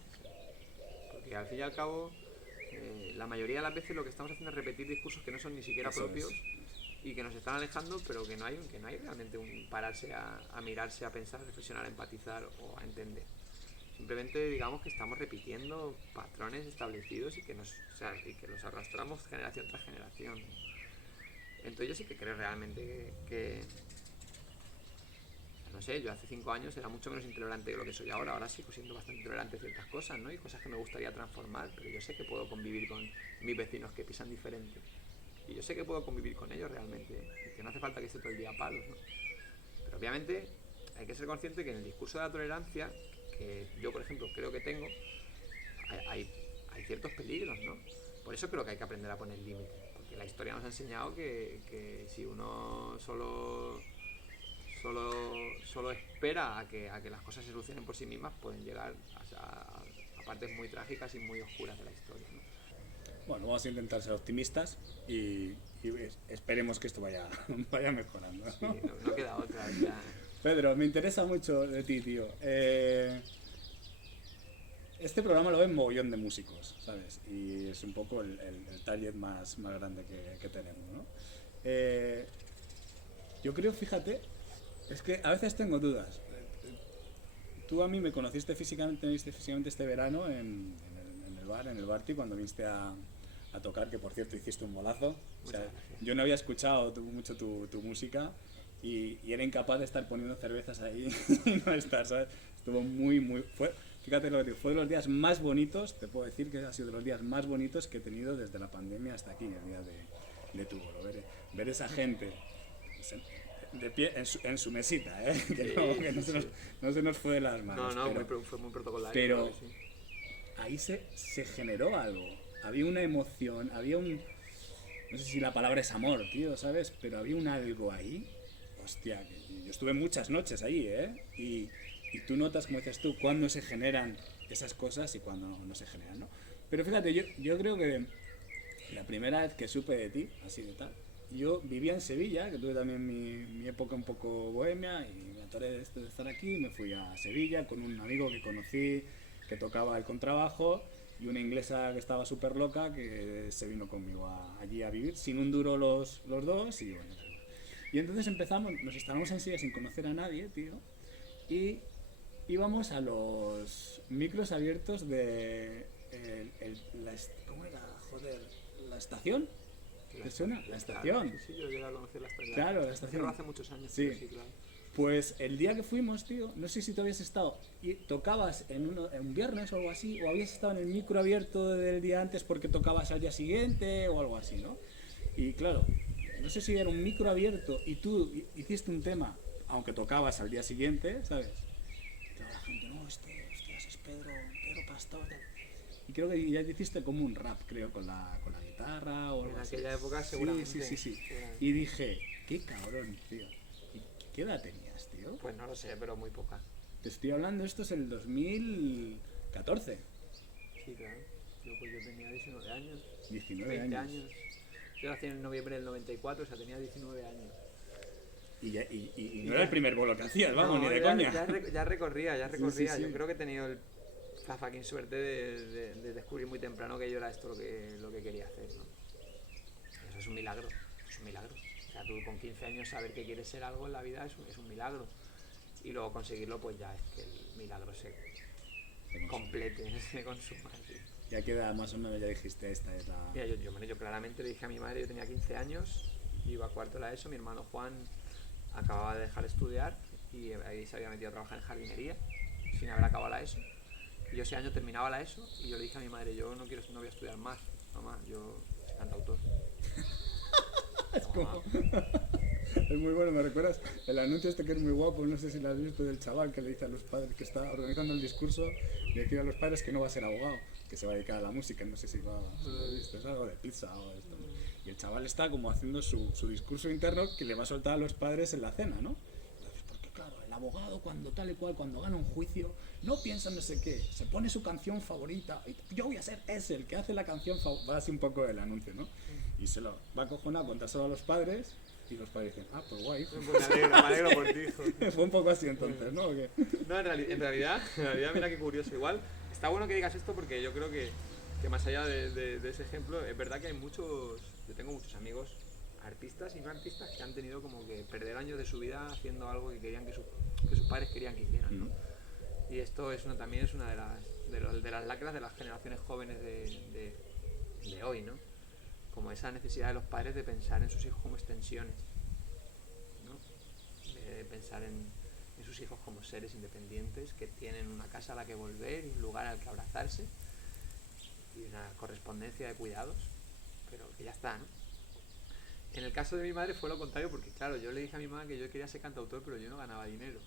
Porque al fin y al cabo, la mayoría de las veces lo que estamos haciendo es repetir discursos que no son ni siquiera Eso propios es. y que nos están alejando, pero que no hay realmente un pararse a mirarse, a pensar, a reflexionar, a empatizar o a entender. Simplemente digamos que estamos repitiendo patrones establecidos y que los arrastramos generación tras generación. Entonces yo sí que creo realmente que no sé, yo hace 5 años era mucho menos intolerante de lo que soy ahora. Ahora sigo siendo bastante intolerante a ciertas cosas, ¿no? Y cosas que me gustaría transformar, pero yo sé que puedo convivir con mis vecinos que pisan diferente. Y yo sé que puedo convivir con ellos realmente, y que no hace falta que esté todo el día a palos, ¿no? Pero obviamente hay que ser consciente que en el discurso de la tolerancia, que yo por ejemplo creo que tengo, hay ciertos peligros, ¿no? Por eso creo que hay que aprender a poner límites, porque la historia nos ha enseñado que si uno solo espera a que las cosas se solucionen por sí mismas, pueden llegar a partes muy trágicas y muy oscuras de la historia, ¿no? Bueno, vamos a intentar ser optimistas y esperemos que esto vaya mejorando, ¿no? Sí, no queda otra ya. Pedro, me interesa mucho de ti, tío. Este programa lo ven mogollón de músicos, ¿sabes? Y es un poco el target más grande que tenemos, ¿no? Yo creo, fíjate, es que a veces tengo dudas. Tú a mí me conociste físicamente este verano en el Barty, cuando viniste a tocar, que por cierto hiciste un bolazo. O sea, yo no había escuchado mucho tu música y era incapaz de estar poniendo cervezas ahí y no estar, ¿sabes? Estuvo fíjate lo que digo, fue de los días más bonitos, te puedo decir que ha sido de los días más bonitos que he tenido desde la pandemia hasta aquí, el día de tu bolo. Ver esa gente de pie en su mesita, que no se nos fue de las manos. Fue muy protocolario. Pero sí. Ahí se generó algo, había una emoción, no sé si la palabra es amor, tío, ¿sabes? Pero había un algo ahí, hostia, yo estuve muchas noches ahí, y tú notas, como dices tú, cuándo se generan esas cosas y cuándo no se generan, ¿no? Pero fíjate, yo creo que la primera vez que supe de ti, así de tal, yo vivía en Sevilla, que tuve también mi época un poco bohemia, y me atoré de estar aquí, me fui a Sevilla con un amigo que conocí, que tocaba el contrabajo, y una inglesa que estaba súper loca, que se vino conmigo allí a vivir, sin un duro los dos, y bueno. Y entonces nos instalamos en Sevilla sin conocer a nadie, tío, y íbamos a los micros abiertos de... ¿cómo era? Joder, ¿la estación? ¿Te suena? La estación. Sí, yo llegué a conocer la estación. Claro, la estación. Pero hace muchos años. Sí. Sí, claro. Pues el día que fuimos, tío, no sé si tú habías estado y tocabas en un viernes o algo así, o habías estado en el micro abierto del día antes porque tocabas al día siguiente o algo así, ¿no? Y claro, no sé si era un micro abierto y tú hiciste un tema, aunque tocabas al día siguiente, ¿sabes? Y toda la gente, no, hostias, es Pedro Pastor. Y creo que ya hiciste como un rap, creo, con la guitarra o algo así. En aquella época seguramente. Sí. Y dije, qué cabrón, tío. ¿Qué edad tenías, tío? Pues no lo sé, pero muy poca. Te estoy hablando, esto es el 2014. Sí, claro. Pues yo tenía 19 años. 19 20 años. años. Yo nací en noviembre del 94, o sea, tenía 19 años. Y no era el primer bolo que hacías, vamos, no, ni de coña. Ya recorría. Sí. Yo creo que he tenido la fucking suerte de descubrir muy temprano que yo era esto lo que quería hacer, ¿no? Eso es un milagro. O sea, tú con 15 años saber que quieres ser algo en la vida es un milagro. Y luego conseguirlo, pues ya es que el milagro se complete, se consuma. Sí. ¿Ya queda más o menos, ya dijiste, esta es la...? Mira, yo claramente le dije a mi madre, yo tenía 15 años, iba a cuarto de la ESO, mi hermano Juan acababa de dejar de estudiar y ahí se había metido a trabajar en jardinería sin haber acabado la ESO. Y yo ese año terminaba la ESO y yo le dije a mi madre, yo no voy a estudiar más, mamá, yo soy cantautor. Es como... Es muy bueno, me recuerdas el anuncio este que es muy guapo, no sé si lo has visto, del chaval que le dice a los padres, que está organizando el discurso, y decir a los padres que no va a ser abogado, que se va a dedicar a la música, no sé si lo has visto, es algo de pizza o esto. Y el chaval está como haciendo su discurso interno que le va a soltar a los padres en la cena, ¿no? Porque claro, el abogado cuando tal y cual, cuando gana un juicio, no piensa en no sé qué, se pone su canción favorita, y yo voy a ser ese, el que hace la canción favorita, va así un poco el anuncio, ¿no? Y se lo va a cojonar, contárselo a los padres. Y los padres dicen, pues guay, hijo. Pues me alegro por ti, hijo. Fue un poco así entonces, ¿no? ¿O qué? No, en realidad, mira qué curioso. Igual, está bueno que digas esto porque yo creo que más allá de ese ejemplo, es verdad que hay yo tengo muchos amigos artistas y no artistas que han tenido como que perder años de su vida haciendo algo que querían que sus padres querían que hicieran, ¿no? Y esto también es una de las lacras de las generaciones jóvenes de hoy, ¿no? Como esa necesidad de los padres de pensar en sus hijos como extensiones, ¿no? De pensar en sus hijos como seres independientes que tienen una casa a la que volver y un lugar al que abrazarse y una correspondencia de cuidados, pero que ya está, ¿no? En el caso de mi madre fue lo contrario porque, claro, yo le dije a mi mamá que yo quería ser cantautor, pero yo no ganaba dinero.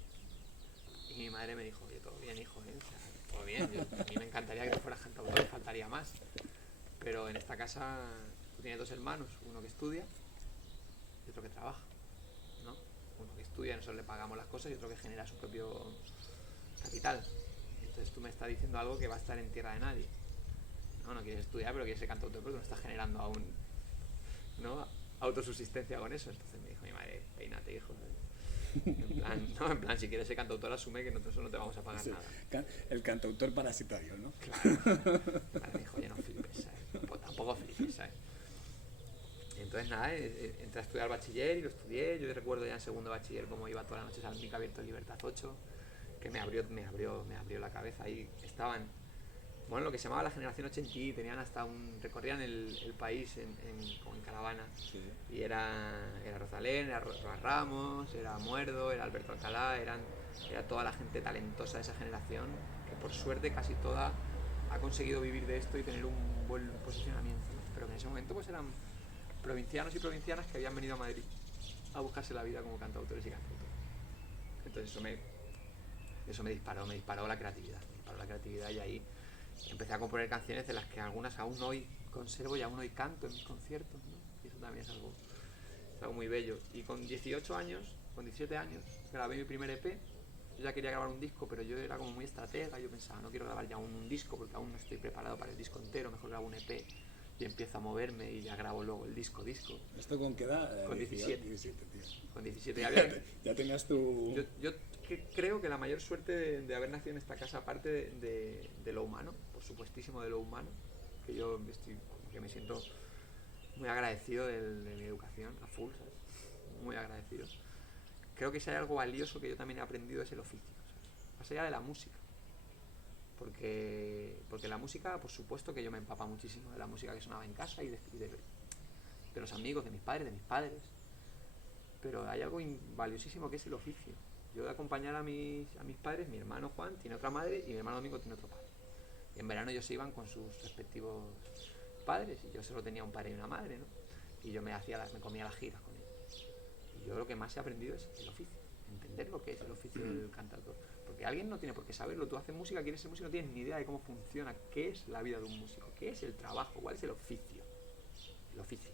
Y mi madre me dijo, oye, todo bien, hijo, ¿eh? O sea, todo bien, a mí me encantaría que tú fueras cantautor, faltaría más. Pero en esta casa tú tienes dos hermanos, uno que estudia y otro que trabaja, ¿no? Uno que estudia, nosotros le pagamos las cosas, y otro que genera su propio capital. Entonces tú me estás diciendo algo que va a estar en tierra de nadie. No quieres estudiar, pero quieres ser cantautor porque no estás generando aún, ¿no?, autosubsistencia con eso. Entonces me dijo mi madre, peínate, hijo. En plan, si quieres ser cantautor, asume que nosotros no te vamos a pagar nada. El cantautor parasitario, ¿no? Claro. Me dijo, oye, no flipes, ¿sabes? Pues tampoco flipes, ¿sabes? Entonces nada, entré a estudiar bachiller y lo estudié. Yo recuerdo ya en segundo bachiller cómo iba todas las noches al MIC abierto en Libertad 8, que me abrió la cabeza. Ahí estaban, bueno, lo que se llamaba la generación 80, tenían recorrían el país como en caravana. Sí. Y era Rosalén, era Ramos, era Muerdo, era Alberto Alcalá, era toda la gente talentosa de esa generación, que por suerte casi toda ha conseguido vivir de esto y tener un buen posicionamiento, ¿no? Pero que en ese momento pues eran provincianos y provincianas que habían venido a Madrid a buscarse la vida como cantautores y cantautores. Entonces eso me disparó la creatividad, y ahí empecé a componer canciones de las que algunas aún hoy conservo y aún hoy canto en mis conciertos, ¿no? Y eso también es algo muy bello. Y con 17 años grabé mi primer EP. Yo ya quería grabar un disco, pero yo era como muy estratega. Yo pensaba, no quiero grabar ya un disco porque aún no estoy preparado para el disco entero, mejor grabo un EP y empiezo a moverme y ya grabo luego el disco. ¿Esto con qué edad? Con 17. 17, tío. Con 17. Ya tenías tu... Yo creo que la mayor suerte de haber nacido en esta casa, aparte de lo humano, por supuestísimo de lo humano, que me siento muy agradecido de mi educación, a full, ¿sabes? Muy agradecido. Creo que si hay algo valioso que yo también he aprendido es el oficio, ¿sabes? Más allá de la música. Porque la música, por supuesto que yo me empapa muchísimo de la música que sonaba en casa y de los amigos, de mis padres, pero hay algo valiosísimo que es el oficio. Yo de acompañar a mis padres, mi hermano Juan tiene otra madre y mi hermano Domingo tiene otro padre. Y en verano ellos se iban con sus respectivos padres y yo solo tenía un padre y una madre, ¿no? Y yo me comía las giras con ellos. Y yo lo que más he aprendido es el oficio, entender lo que es el oficio del cantautor. Porque alguien no tiene por qué saberlo. Tú haces música, quieres ser músico, no tienes ni idea de cómo funciona, qué es la vida de un músico, qué es el trabajo, cuál es el oficio. El oficio.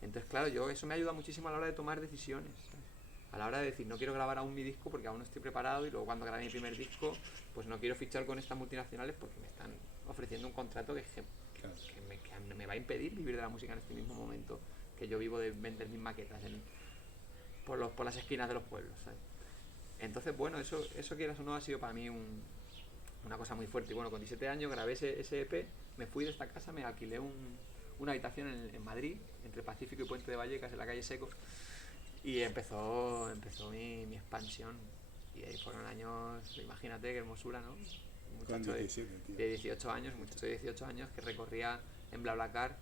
Entonces, claro, eso me ayuda muchísimo a la hora de tomar decisiones, ¿sabes? a la hora de decir, no quiero grabar aún mi disco porque aún no estoy preparado, y luego cuando grabe mi primer disco, pues no quiero fichar con estas multinacionales porque me están ofreciendo un contrato Claro. que me va a impedir vivir de la música en este mismo momento que yo vivo de vender mis maquetas por las esquinas de los pueblos, ¿sabes? Entonces, bueno, eso quieras o no ha sido para mí una cosa muy fuerte. Y bueno, con 17 años grabé ese EP, me fui de esta casa, me alquilé una habitación en Madrid, entre Pacífico y Puente de Vallecas, en la calle Seco, y empezó mi expansión. Y ahí fueron años, imagínate qué hermosura, ¿no? Un muchacho de 18 años, un muchacho de 18 años que recorría en BlaBlaCar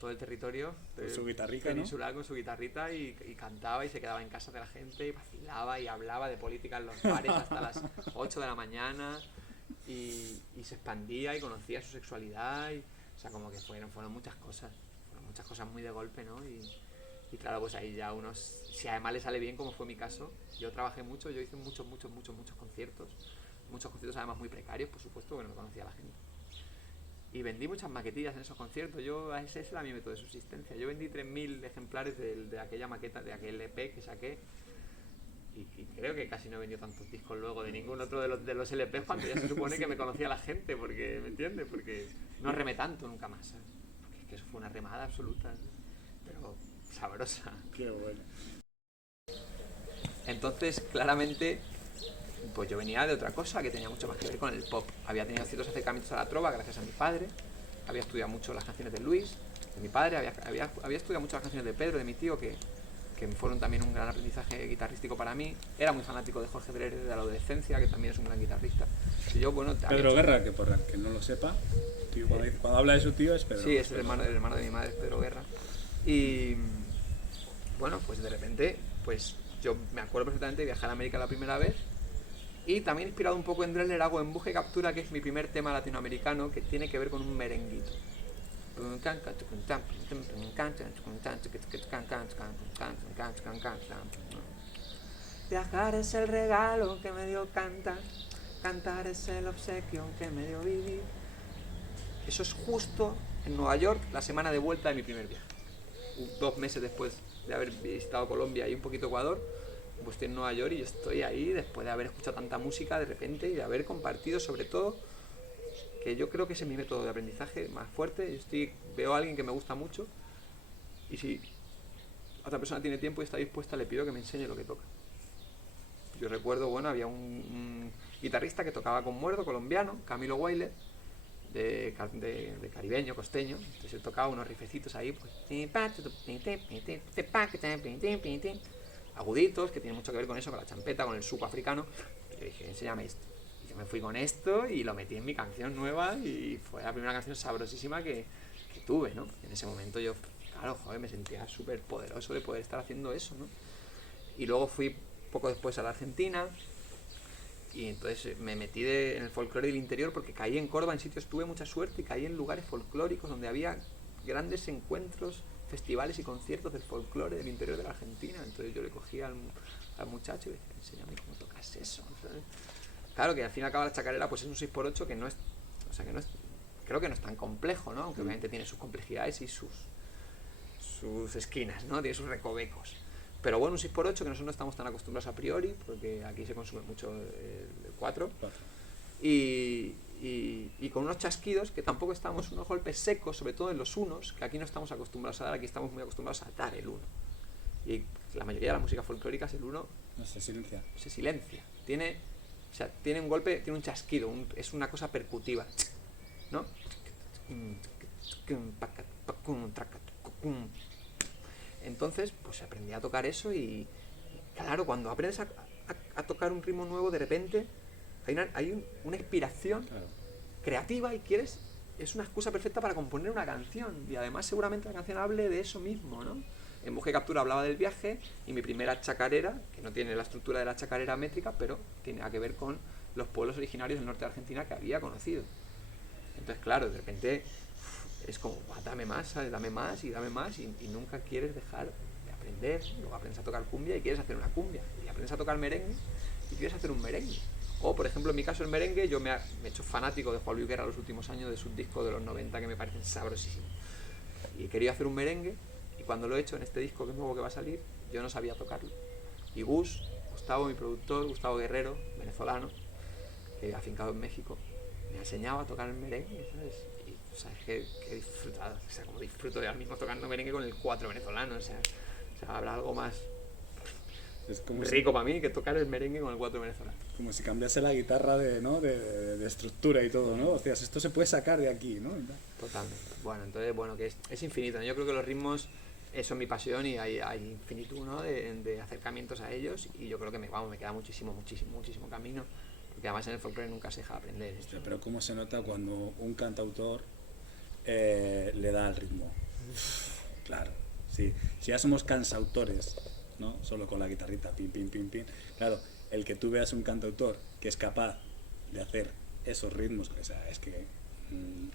todo el territorio con su guitarrita, peninsular, ¿no? Con su guitarrita, y cantaba y se quedaba en casa de la gente y vacilaba y hablaba de política en los bares hasta las 8 de la mañana, y se expandía y conocía su sexualidad, o sea, como que fueron muchas cosas muy de golpe, ¿no? Y claro, pues ahí ya si además le sale bien, como fue mi caso, yo trabajé mucho, yo hice muchos conciertos además muy precarios, por supuesto, porque no conocía a la gente. Y vendí muchas maquetillas en esos conciertos. Ese era mi método de subsistencia. Yo vendí 3.000 ejemplares de aquella maqueta, de aquel EP que saqué. Y creo que casi no he vendido tantos discos luego de ningún otro de los LPs, cuando ya se supone que me conocía la gente, porque, ¿me entiendes? Porque no remé tanto nunca más, ¿sabes? Porque es que eso fue una remada absoluta, ¿sabes? Pero sabrosa. Qué bueno. Entonces, claramente, pues yo venía de otra cosa que tenía mucho más que ver con el pop. Había tenido ciertos acercamientos a la trova gracias a mi padre. Había estudiado mucho las canciones de Luis, de mi padre. Había estudiado mucho las canciones de Pedro, de mi tío, que fueron también un gran aprendizaje guitarrístico para mí. Era muy fanático de Jorge Drexler de la adolescencia, que también es un gran guitarrista. Y yo, bueno, Pedro Guerra, que por el que no lo sepa, tío, cuando habla de su tío es Pedro. Sí, es el hermano de mi madre, Pedro Guerra. Y bueno, pues de repente, pues yo me acuerdo perfectamente de viajar a América la primera vez. Y también inspirado un poco en Drexler hago Embuje y Captura, que es mi primer tema latinoamericano, que tiene que ver con un merenguito. Viajar es el regalo que me dio cantar, cantar es el obsequio que me dio vivir. Eso es justo en Nueva York, la semana de vuelta de mi primer viaje. 2 meses después de haber visitado Colombia y un poquito Ecuador, pues estoy en Nueva York y yo estoy ahí después de haber escuchado tanta música de repente y de haber compartido, sobre todo, que yo creo que ese es mi método de aprendizaje más fuerte. Veo a alguien que me gusta mucho, y si otra persona tiene tiempo y está dispuesta, le pido que me enseñe lo que toca. Yo recuerdo, bueno, había un guitarrista que tocaba con Muerdo, colombiano, Camilo Guayler, de caribeño, costeño. Entonces él tocaba unos rifecitos ahí, pues, aguditos, que tienen mucho que ver con eso, con la champeta, con el suco africano. Y le dije, enséñame esto. Y yo me fui con esto y lo metí en mi canción nueva, y fue la primera canción sabrosísima que tuve, ¿no? En ese momento yo, claro, joder, me sentía súper poderoso de poder estar haciendo eso, ¿no? Y luego fui poco después a la Argentina, y entonces me metí en el folclore del interior, porque caí en Córdoba, en sitios, tuve mucha suerte y caí en lugares folclóricos donde había grandes encuentros, festivales y conciertos del folclore del interior de la Argentina. Entonces yo le cogí al muchacho y le dije, enséñame cómo tocas eso, ¿sabes? Claro que al fin y al cabo la chacarera pues es un 6x8 que no es, o sea, que no es, creo que no es tan complejo, ¿no? Aunque obviamente tiene sus complejidades y sus esquinas, ¿no? Tiene sus recovecos. Pero bueno, un 6x8 que nosotros no estamos tan acostumbrados a priori, porque aquí se consume mucho el 4. Y con unos chasquidos que tampoco estamos, unos golpes secos, sobre todo en los unos, que aquí no estamos acostumbrados a dar, aquí estamos muy acostumbrados a dar el 1. Y la mayoría de la música folclórica es el 1. No, se silencia. Se silencia. Tiene un golpe, tiene un chasquido, es una cosa percutiva, ¿no? Entonces, pues aprendí a tocar eso, y claro, cuando aprendes a tocar un ritmo nuevo, de repente hay una inspiración creativa, y es una excusa perfecta para componer una canción, y además seguramente la canción hable de eso mismo, ¿no? En Embuje y Captura hablaba del viaje, y mi primera chacarera, que no tiene la estructura de la chacarera métrica, pero tiene que ver con los pueblos originarios del norte de Argentina que había conocido. Entonces, claro, de repente es como, dame más, ¿sabes? Dame más y dame más, y nunca quieres dejar de aprender. Luego aprendes a tocar cumbia y quieres hacer una cumbia, y aprendes a tocar merengue y quieres hacer un merengue. O, por ejemplo, en mi caso el merengue, yo me he hecho fanático de Juan Luis Guerra los últimos años, de sus discos de los 90 que me parecen sabrosísimos. Y he querido hacer un merengue, y cuando lo he hecho en este disco que es nuevo que va a salir, yo no sabía tocarlo. Y Gustavo, mi productor, Gustavo Guerrero, venezolano, afincado en México, me ha enseñado a tocar el merengue, ¿sabes? Y sabes que he disfrutado, o sea, como disfruto de ahora mismo tocando merengue con el 4 venezolano, o sea, habrá algo más Es como rico para mí que tocar el merengue con el 4 venezolano. como si cambiase la guitarra ¿no? de estructura y todo, ¿no? O sea, esto se puede sacar de aquí, ¿no? Totalmente. Bueno, entonces, bueno, que es infinito, ¿no? Yo creo que los ritmos, eso es mi pasión y hay infinitud, ¿no? De acercamientos a ellos, y yo creo que me queda muchísimo camino, porque además en el folclore nunca se deja de aprender. Hostia, pero cómo se nota cuando un cantautor le da al ritmo. Claro, sí. Si ya somos cansautores, ¿no? Solo con la guitarrita, pim, pim, pim, pim. Claro, el que tú veas un cantautor que es capaz de hacer esos ritmos, o sea, es que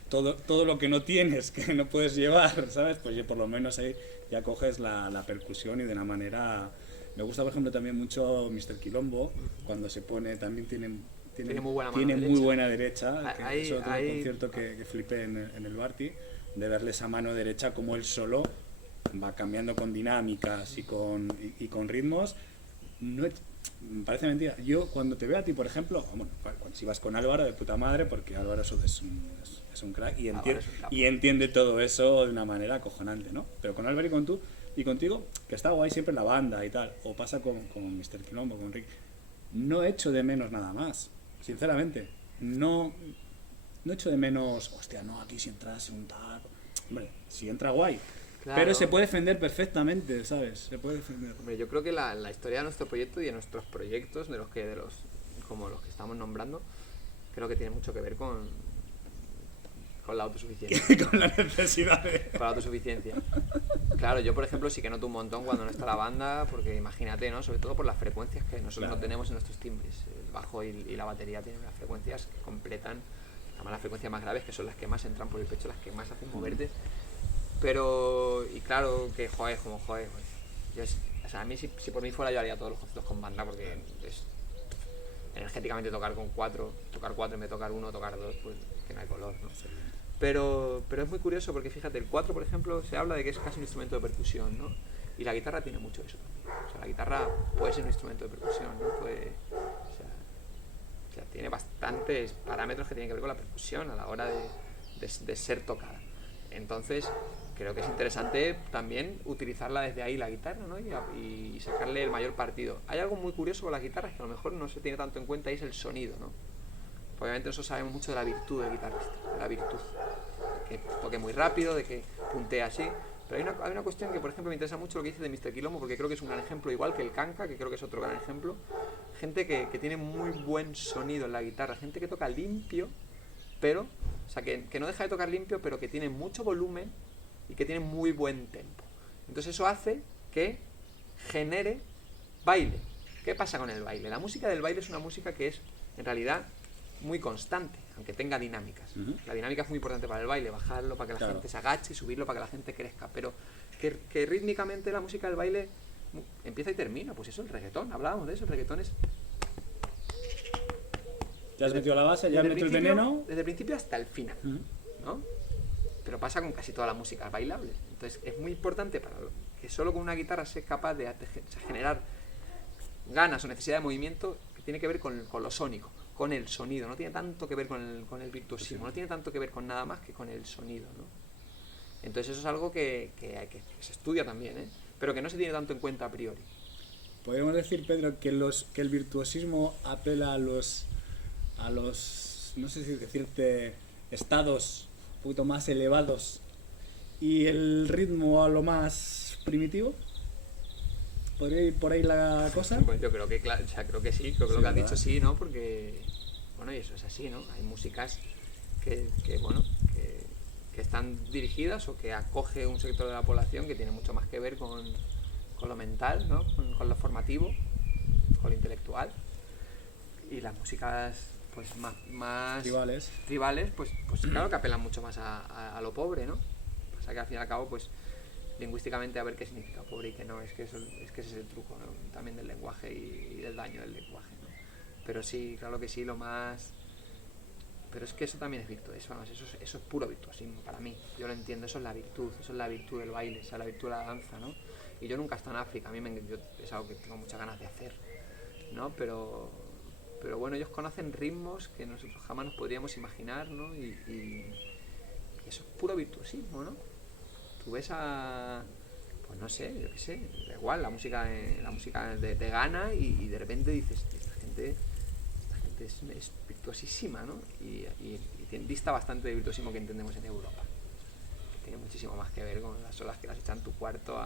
todo lo que no tienes, que no puedes llevar, ¿sabes? Pues por lo menos ahí ya coges la percusión y de una manera... Me gusta, por ejemplo, también mucho Mr. Quilombo, cuando se pone, también tiene muy buena derecha. Eso otro concierto que flipé en el Barty, de verle esa mano derecha como él solo va cambiando con dinámicas y con ritmos. No, me parece mentira. Yo cuando te veo a ti, por ejemplo, bueno, si vas con Álvaro, de puta madre, porque Álvaro es un crack y entiende todo eso de una manera acojonante, ¿no? Pero con Álvaro y contigo, que está guay siempre la banda y tal, o pasa con Mr. Quilombo, con Rick, no echo de menos nada más, sinceramente. No echo de menos, hostia, no, aquí si entras un tal... Hombre, si entra guay. Claro. Pero se puede defender perfectamente, ¿sabes? Se puede defender. Hombre, yo creo que la historia de nuestro proyecto y de nuestros proyectos, como los que estamos nombrando, creo que tiene mucho que ver con la autosuficiencia. Con la necesidad de... Con la autosuficiencia. Claro, yo por ejemplo sí que noto un montón cuando no está la banda, porque imagínate, ¿no? Sobre todo por las frecuencias que nosotros no tenemos en nuestros timbres. El bajo y la batería tienen unas frecuencias que completan, además las frecuencias más graves, que son las que más entran por el pecho, las que más hacen moverte. Pero, y claro, que joder. Yo, o sea, a mí si por mí fuera yo haría todos los conciertos con banda, porque es energéticamente tocar 4 en vez de tocar 1, tocar 2, pues que no hay color, ¿no? Pero es muy curioso porque fíjate, el 4 por ejemplo se habla de que es casi un instrumento de percusión, ¿no? Y la guitarra tiene mucho eso también. O sea, la guitarra puede ser un instrumento de percusión, ¿no? O sea, tiene bastantes parámetros que tienen que ver con la percusión a la hora de ser tocada. Entonces, creo que es interesante también utilizarla desde ahí la guitarra, ¿no? Y sacarle el mayor partido. Hay algo muy curioso con las guitarras que a lo mejor no se tiene tanto en cuenta y es el sonido, ¿no? Obviamente nosotros sabemos mucho de la virtud del guitarrista, de la virtud, que toque muy rápido, de que puntee así, pero hay una cuestión que por ejemplo me interesa mucho lo que dice de Mr. Quilombo, porque creo que es un gran ejemplo, igual que el Kanka, que creo que es otro gran ejemplo, gente que tiene muy buen sonido en la guitarra, gente que toca limpio, pero, o sea, que no deja de tocar limpio, pero que tiene mucho volumen y que tiene muy buen tempo. Entonces eso hace que genere baile. ¿Qué pasa con el baile? La música del baile es una música que es, en realidad, muy constante, aunque tenga dinámicas. La dinámica es muy importante para el baile, bajarlo para que la gente se agache y subirlo para que la gente crezca, pero que rítmicamente la música del baile empieza y termina, pues eso, el reggaetón, hablábamos de eso, el reggaetón es... Ya has metido la base, ya has metido el veneno... Desde el principio hasta el final, ¿no? Pero pasa con casi toda la música bailable. Entonces es muy importante para que solo con una guitarra seas capaz de generar ganas o necesidad de movimiento que tiene que ver con lo sónico, con el sonido, no tiene tanto que ver con el virtuosismo, no tiene tanto que ver con nada más que con el sonido, ¿no? Entonces eso es algo que se estudia también, ¿eh? Pero que no se tiene tanto en cuenta a priori. Podríamos decir, Pedro, que el virtuosismo apela a los no sé si decirte, estados un poquito más elevados y el ritmo a lo más primitivo. ¿Podría ir por ahí la cosa? Pues yo creo que, claro, o sea, creo que sí, creo que sí, lo que has dicho sí, ¿no? Porque, bueno, y eso es así, ¿no? Hay músicas que están dirigidas o que acoge un sector de la población que tiene mucho más que ver con lo mental, ¿no? Con lo formativo, con lo intelectual. Y las músicas pues más tribales pues claro que apelan mucho más a lo pobre, ¿no? O sea que al fin y al cabo pues lingüísticamente a ver qué significa pobre y qué no, es que ese es el truco, ¿no? También del lenguaje y del daño del lenguaje, ¿no? Pero sí, claro que sí, lo más... Pero es que eso también es virtud, eso es puro virtuosismo para mí, yo lo entiendo, eso es la virtud del baile, o sea, la virtud de la danza, ¿no? Y yo nunca he estado en África, es algo que tengo muchas ganas de hacer, ¿no? Pero bueno, ellos conocen ritmos que nosotros jamás nos podríamos imaginar, ¿no? Y eso es puro virtuosismo, ¿no? Tú ves pues no sé, yo qué sé, da igual, la música de Ghana y de repente dices, esta gente es virtuosísima, ¿no? Y dista bastante de virtuosismo que entendemos en Europa. Tiene muchísimo más que ver con las horas que las echan en tu cuarto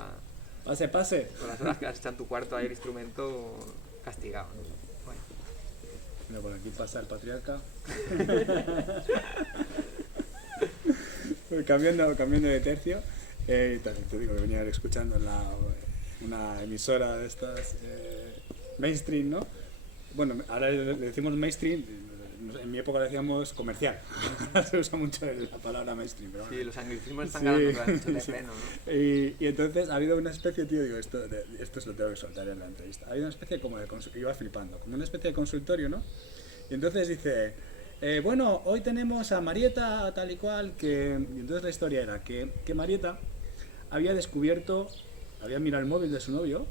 Pase. Con las horas que las echan en tu cuarto ahí el instrumento castigado, ¿no? Bueno. Mira, por aquí pasa el patriarca. cambiando de tercio, también te digo que venía escuchando en una emisora de estas mainstream, ¿no? Bueno, ahora le decimos mainstream, en mi época le decíamos comercial. Se usa mucho la palabra mainstream. Pero bueno. Sí, los anglicismos están ganando mucho terreno, ¿no? Y entonces ha habido una especie, tío, digo, esto se lo tengo que soltar en la entrevista. Ha habido una especie como de iba flipando, como una especie de consultorio, ¿no? Y entonces dice, bueno, hoy tenemos a Marieta tal y cual, y entonces la historia era que Marieta había mirado el móvil de su novio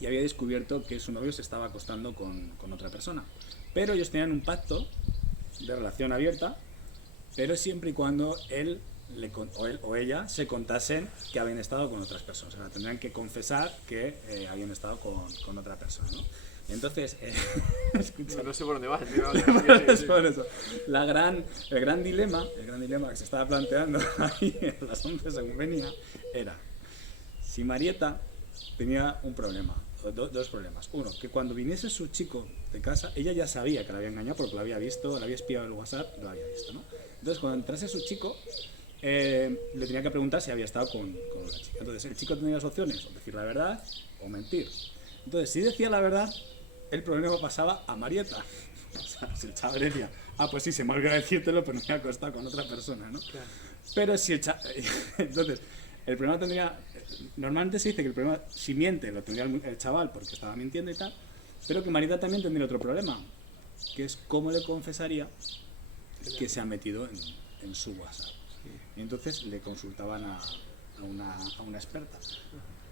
y había descubierto que su novio se estaba acostando con otra persona. Pero ellos tenían un pacto de relación abierta, pero siempre y cuando él o ella se contasen que habían estado con otras personas. O sea, tendrían que confesar que habían estado con otra persona, ¿no? Entonces, no sé por dónde vas. Por eso. El gran dilema que se estaba planteando ahí a las 11 según venía era si Marieta tenía un problema, dos problemas. Uno, que cuando viniese su chico de casa, ella ya sabía que la había engañado porque lo había visto, la había espiado el WhatsApp, lo había visto, ¿no? Entonces, cuando entrase su chico, le tenía que preguntar si había estado con una chica. Entonces, el chico tenía las opciones, o decir la verdad o mentir. Entonces, si decía la verdad, el problema pasaba a Marieta. O sea, si el chaval decía, pues sí, se me olvidó decírtelo, pero me ha acostado con otra persona, ¿no? Claro. Pero si el chaval... Entonces, el problema tendría... Normalmente se dice que el problema, si miente, lo tendría el chaval porque estaba mintiendo y tal, pero que Marieta también tendría otro problema, que es cómo le confesaría que se ha metido en su WhatsApp. Y entonces le consultaban a una experta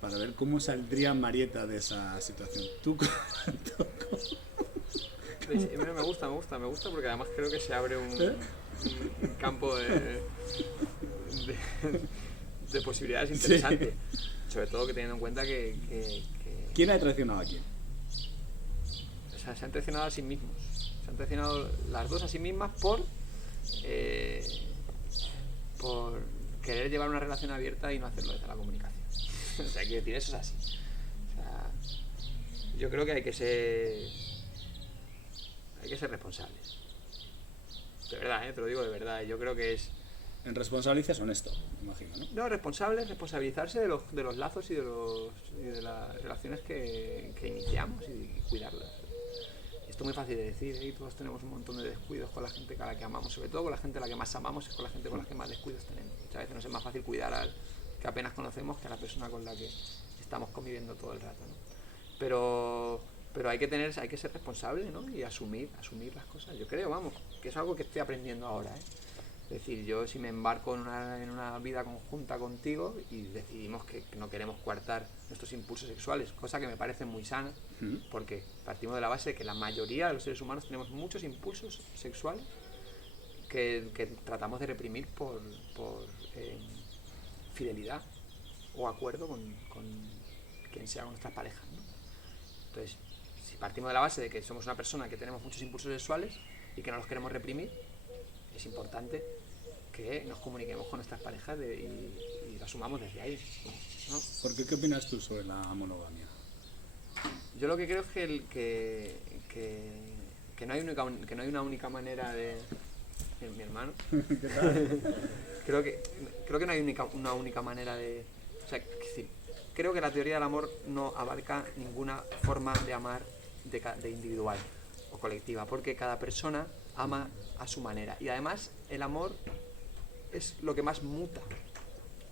para ver cómo saldría Marieta de esa situación. Me gusta porque además creo que se abre un campo de posibilidades interesantes. Sí. Sobre todo que teniendo en cuenta que ¿quién ha traicionado a quién? O sea, se han traicionado a sí mismos. Se han traicionado las dos a sí mismas por querer llevar una relación abierta y no hacerlo desde la comunicación. O sea, quiero decir, eso es así. O sea, yo creo que hay que ser responsables. De verdad, te lo digo de verdad. Yo creo que es... En responsabilizas honesto, me imagino, ¿no? No, responsabilizarse de los lazos y de las relaciones que iniciamos y cuidarlas. Esto es muy fácil de decir, ¿eh? Todos tenemos un montón de descuidos con la gente a la que amamos, sobre todo con la gente a la que más amamos, es con la gente con la que más descuidos tenemos. Muchas veces nos es más fácil cuidar al que apenas conocemos que a la persona con la que estamos conviviendo todo el rato, ¿no? Pero hay que ser responsable, ¿no? Y asumir las cosas. Yo creo, vamos, que es algo que estoy aprendiendo ahora, ¿eh? Es decir, yo si me embarco en una vida conjunta contigo y decidimos que no queremos coartar nuestros impulsos sexuales, cosa que me parece muy sana, porque partimos de la base de que la mayoría de los seres humanos tenemos muchos impulsos sexuales que tratamos de reprimir por fidelidad o acuerdo con quien sea con nuestras parejas, ¿no? Entonces, si partimos de la base de que somos una persona que tenemos muchos impulsos sexuales y que no los queremos reprimir, es importante que nos comuniquemos con nuestras parejas y lo asumamos desde ahí, ¿no? ¿Por qué opinas tú sobre la monogamia? Yo lo que creo es que no hay una única manera de... Mi hermano. ¿Qué tal? creo que no hay una única manera de... O sea, creo que la teoría del amor no abarca ninguna forma de amar de individual o colectiva, porque cada persona ama a su manera. Y además el amor es lo que más muta,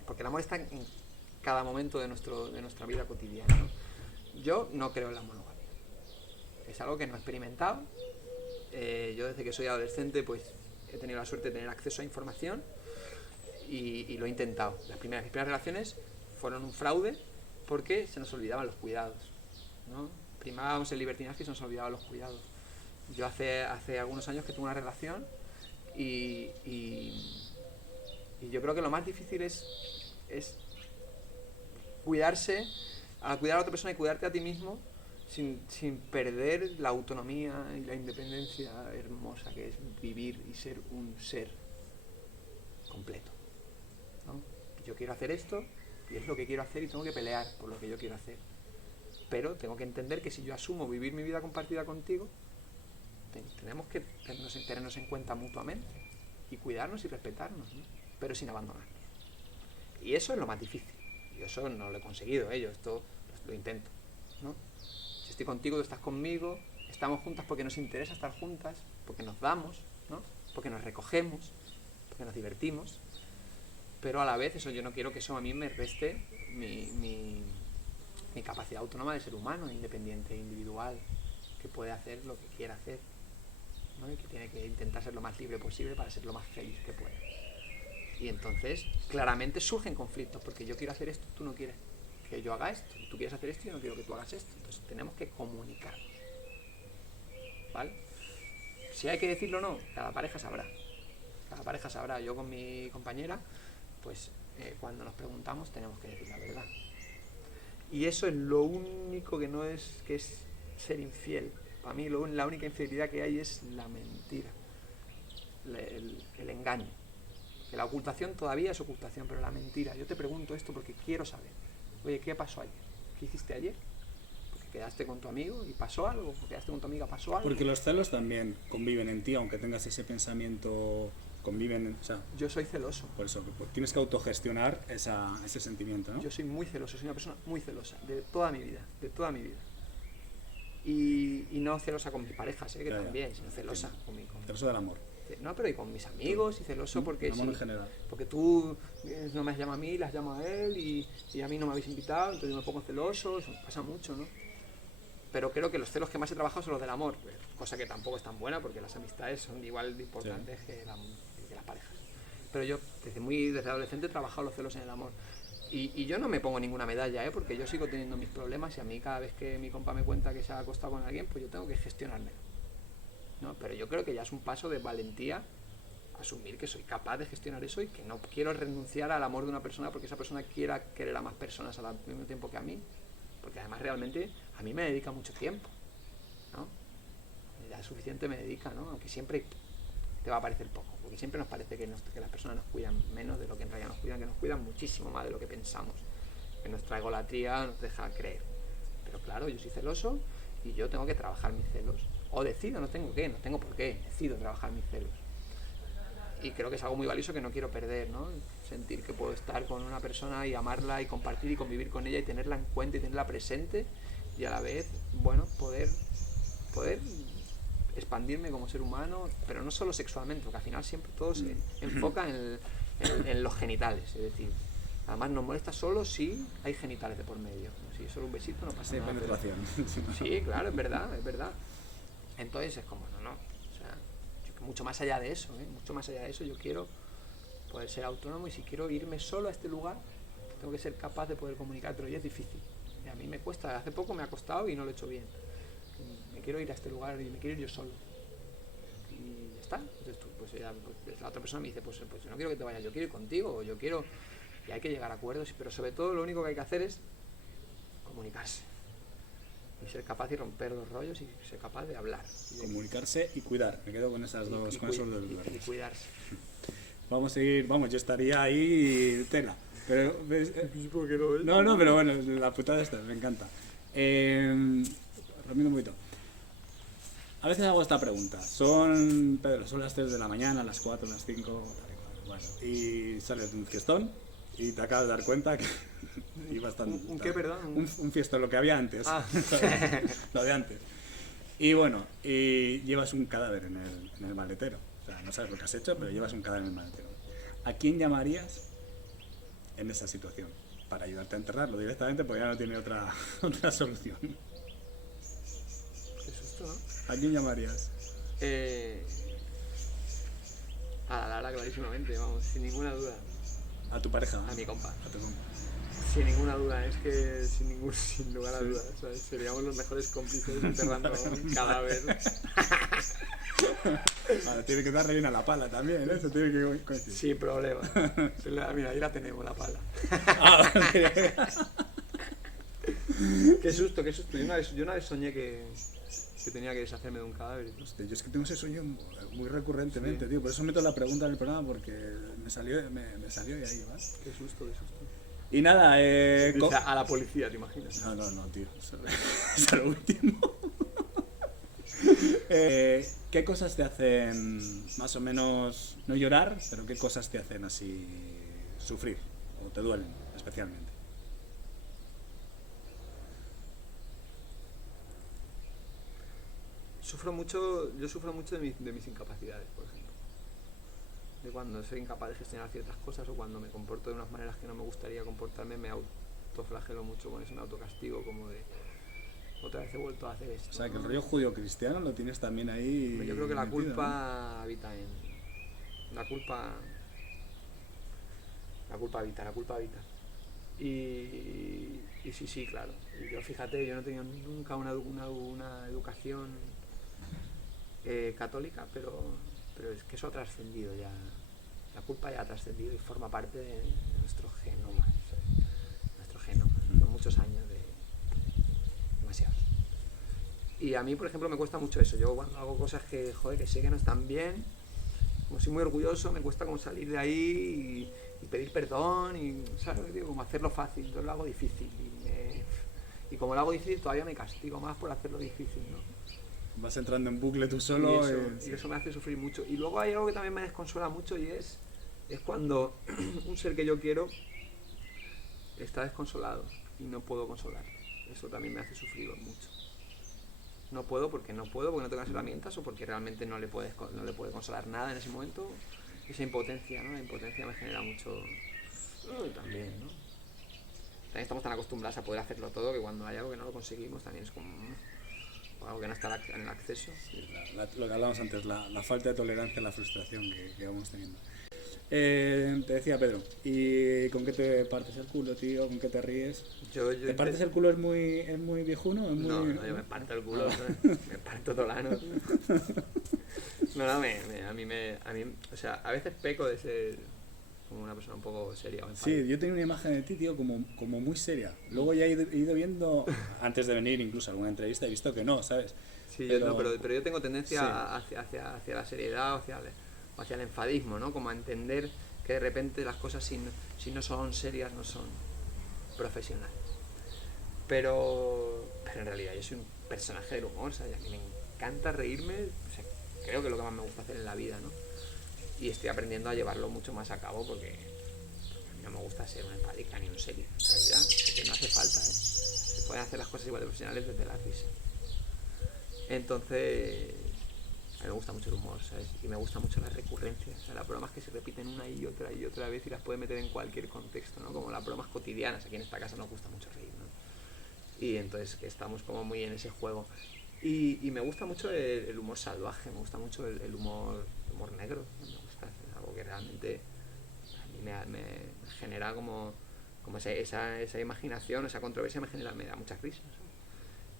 porque el amor está en cada momento de nuestra vida cotidiana, ¿no? Yo no creo en la monogamia. Es algo que no he experimentado. Yo desde que soy adolescente pues he tenido la suerte de tener acceso a información y lo he intentado. Mis primeras relaciones fueron un fraude porque se nos olvidaban los cuidados, ¿no? Primábamos el libertinaje y se nos olvidaban los cuidados. Yo hace algunos años que tuve una relación y yo creo que lo más difícil es cuidarse, a cuidar a otra persona y cuidarte a ti mismo sin perder la autonomía y la independencia hermosa que es vivir y ser un ser completo, ¿no? Yo quiero hacer esto y es lo que quiero hacer y tengo que pelear por lo que yo quiero hacer, pero tengo que entender que si yo asumo vivir mi vida compartida contigo, tenemos que tenernos en cuenta mutuamente y cuidarnos y respetarnos, ¿no? Pero sin abandonarnos. Y eso es lo más difícil. Yo eso no lo he conseguido, yo esto lo intento, ¿no? Si estoy contigo, tú estás conmigo, estamos juntas porque nos interesa estar juntas, porque nos damos, ¿no? Porque nos recogemos, porque nos divertimos, pero a la vez eso yo no quiero que eso a mí me reste mi capacidad autónoma de ser humano, independiente, individual, que puede hacer lo que quiera hacer, ¿no? Y que tiene que intentar ser lo más libre posible para ser lo más feliz que pueda. Y entonces claramente surgen conflictos porque yo quiero hacer esto, tú no quieres que yo haga esto, tú quieres hacer esto y yo no quiero que tú hagas esto. Entonces tenemos que comunicarnos, ¿vale? Si hay que decirlo o no, cada pareja sabrá. Yo con mi compañera, pues cuando nos preguntamos tenemos que decir la verdad. Y eso es lo único que no es, que es ser infiel. Para mí la única infidelidad que hay es la mentira, el engaño. Que la ocultación todavía es ocultación, pero la mentira. Yo te pregunto esto porque quiero saber. Oye, ¿qué pasó ayer? ¿Qué hiciste ayer? Porque quedaste con tu amigo y pasó algo. Porque quedaste con tu amiga, pasó algo. Porque los celos también conviven en ti, aunque tengas ese pensamiento, conviven, o sea... Yo soy celoso. Por eso, tienes que autogestionar ese sentimiento, ¿no? Yo soy muy celoso, soy una persona muy celosa, de toda mi vida. Y no celosa con mis parejas, que ya, también, sino celosa con mi... Celoso del amor. No, pero y con mis amigos, y celoso porque amor en general. porque tú no me has llamado a mí, las llamo a él y a mí no me habéis invitado, entonces yo me pongo celoso, eso pasa mucho, ¿no? Pero creo que los celos que más he trabajado son los del amor, cosa que tampoco es tan buena porque las amistades son igual de importantes que las parejas. Pero yo desde adolescente he trabajado los celos en el amor. Y yo no me pongo ninguna medalla, porque yo sigo teniendo mis problemas y a mí cada vez que mi compa me cuenta que se ha acostado con alguien, pues yo tengo que gestionármelo, ¿no? Pero yo creo que ya es un paso de valentía asumir que soy capaz de gestionar eso y que no quiero renunciar al amor de una persona porque esa persona quiera querer a más personas al mismo tiempo que a mí, porque además realmente a mí me dedica mucho tiempo, ¿no? Ya suficiente me dedica, ¿no? Aunque siempre te va a parecer poco, porque siempre nos parece que las personas nos cuidan menos de lo que en realidad nos cuidan, que nos cuidan muchísimo más de lo que pensamos, que nuestra egolatría nos deja creer. Pero claro, yo soy celoso y yo tengo que trabajar mis celos. O decido, no tengo por qué, decido trabajar mis celos. Y creo que es algo muy valioso que no quiero perder, ¿no? Sentir que puedo estar con una persona y amarla y compartir y convivir con ella y tenerla en cuenta y tenerla presente y a la vez, bueno, poder expandirme como ser humano, pero no solo sexualmente, porque al final siempre todo se enfoca en los genitales, es decir, además nos molesta solo si hay genitales de por medio, ¿no? Si es solo un besito no pasa nada. Penetración. Sí, claro, es verdad. Entonces es como, no, o sea, mucho más allá de eso, yo quiero poder ser autónomo y si quiero irme solo a este lugar, tengo que ser capaz de poder comunicar, pero ya es difícil. Y a mí me cuesta, hace poco me ha costado y no lo he hecho bien. Me quiero ir a este lugar y me quiero ir yo solo. Y ya está. Entonces pues la otra persona me dice, pues yo no quiero que te vayas, yo quiero ir contigo, y hay que llegar a acuerdos, pero sobre todo lo único que hay que hacer es comunicarse. Y ser capaz de romper los rollos y ser capaz de hablar. Comunicarse y cuidar. Me quedo con esos dos verbos. Y cuidarse. Vamos a seguir, yo estaría ahí tela. Pero, ¿por qué no? No, pero bueno, la putada esta, me encanta. Rompiendo un poquito. A veces hago esta pregunta. Son las 3 de la mañana, las 4, las 5, bueno, y sales de un fiestón y te acabas de dar cuenta que ibas tan... ¿Un qué, perdón? Un fiestón, lo que había antes. Lo de antes. Y bueno, y llevas un cadáver en el maletero. O sea, no sabes lo que has hecho, pero llevas un cadáver en el maletero. ¿A quién llamarías en esa situación? Para ayudarte a enterrarlo directamente, porque ya no tiene otra solución. Qué susto, ¿no? ¿A quién llamarías? A la Lara, clarísimamente, vamos, sin ninguna duda. ¿A tu pareja? A mi compa. A tu compa. Sin ninguna duda, es que sin lugar a dudas, ¿sabes? Seríamos los mejores cómplices enterrando un cadáver. Vale, tiene que dar rellena la pala también, ¿eh? Eso tiene que coincidir. Sin problema. Mira, ahí la tenemos, la pala. Ah, vale. Qué susto. Yo una vez soñé que tenía que deshacerme de un cadáver. Hostia, yo es que tengo ese sueño muy recurrentemente, tío. Por eso meto la pregunta en el programa, porque me salió y ahí va. Qué susto. Y nada, Dice a la policía, ¿te imaginas? No, tío. Eso es lo último. ¿Qué cosas te hacen más o menos no llorar, pero qué cosas te hacen así sufrir o te duelen especialmente? Yo sufro mucho de mis incapacidades, por ejemplo. De cuando soy incapaz de gestionar ciertas cosas o cuando me comporto de unas maneras que no me gustaría comportarme, me autoflagelo mucho con eso, me autocastigo como de otra vez he vuelto a hacer esto. O sea, que el rollo judío-cristiano lo tienes también ahí. Yo creo que la metido, culpa, ¿no? habita en... La culpa habita. Y sí, claro. Y yo, fíjate, yo no he tenido nunca una educación católica, pero es que eso ha trascendido ya. La culpa ya ha trascendido y forma parte de nuestro genoma. Son muchos años demasiados. Y a mí, por ejemplo, me cuesta mucho eso. Yo cuando hago cosas que sé que no están bien, como soy muy orgulloso, me cuesta como salir de ahí y pedir perdón y, ¿sabes? Digo, como hacerlo fácil. Yo lo hago difícil y como lo hago difícil todavía me castigo más por hacerlo difícil, ¿no? Vas entrando en bucle tú solo. Y eso me hace sufrir mucho. Y luego hay algo que también me desconsuela mucho y es cuando un ser que yo quiero está desconsolado y no puedo consolarlo. Eso también me hace sufrir mucho. No puedo porque no tengo las herramientas o porque realmente no le puede consolar nada en ese momento. Esa impotencia, ¿no? La impotencia me genera mucho también, ¿no? También estamos tan acostumbrados a poder hacerlo todo que cuando hay algo que no lo conseguimos también es como algo que no está en el acceso. Sí, lo que hablábamos antes, la falta de tolerancia a la frustración que vamos teniendo. Te decía Pedro, ¿y con qué te partes el culo, tío? ¿Con qué te ríes? ¿Te partes el culo es muy viejuno? No, yo me parto el culo, me parto todo el ano. No, a mí, o sea, a veces peco de ser como una persona un poco seria. Sí, yo tenía una imagen de ti, tío, como muy seria. Luego ya he ido viendo, antes de venir incluso a alguna entrevista, he visto que no, ¿sabes? Sí, pero yo tengo tendencia hacia la seriedad o hacia el enfadismo, ¿no? Como a entender que de repente las cosas si no son serias no son profesionales. Pero en realidad yo soy un personaje del humor, o sea, a mí me encanta reírme, o sea, creo que es lo que más me gusta hacer en la vida, ¿no? Y estoy aprendiendo a llevarlo mucho más a cabo porque a mí no me gusta ser una empática ni un serio, en realidad, porque no hace falta, ¿eh? Se pueden hacer las cosas igual de profesionales desde la risa. Entonces, a mí me gusta mucho el humor, ¿sabes? Y me gusta mucho la recurrencia, o sea, las bromas que se repiten una y otra vez y las puedes meter en cualquier contexto, ¿no? Como las bromas cotidianas, aquí en esta casa nos gusta mucho reír, ¿no? Y entonces que estamos como muy en ese juego. Y me gusta mucho el humor salvaje, me gusta mucho el humor negro, me gusta, es algo que realmente a mí me genera como esa imaginación, esa controversia me da muchas risas, ¿sabes?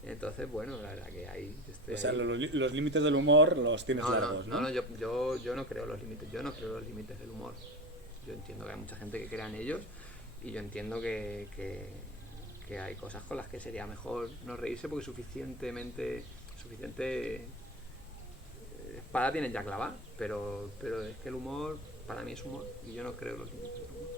Entonces, bueno, la verdad que ahí estoy. O sea, los límites del humor los tienes largos, ¿no? No, yo no creo los límites, del humor. Yo entiendo que hay mucha gente que crea en ellos y yo entiendo que hay cosas con las que sería mejor no reírse porque suficiente espada tienen ya clavada, pero es que el humor para mí es humor y yo no creo los límites del humor.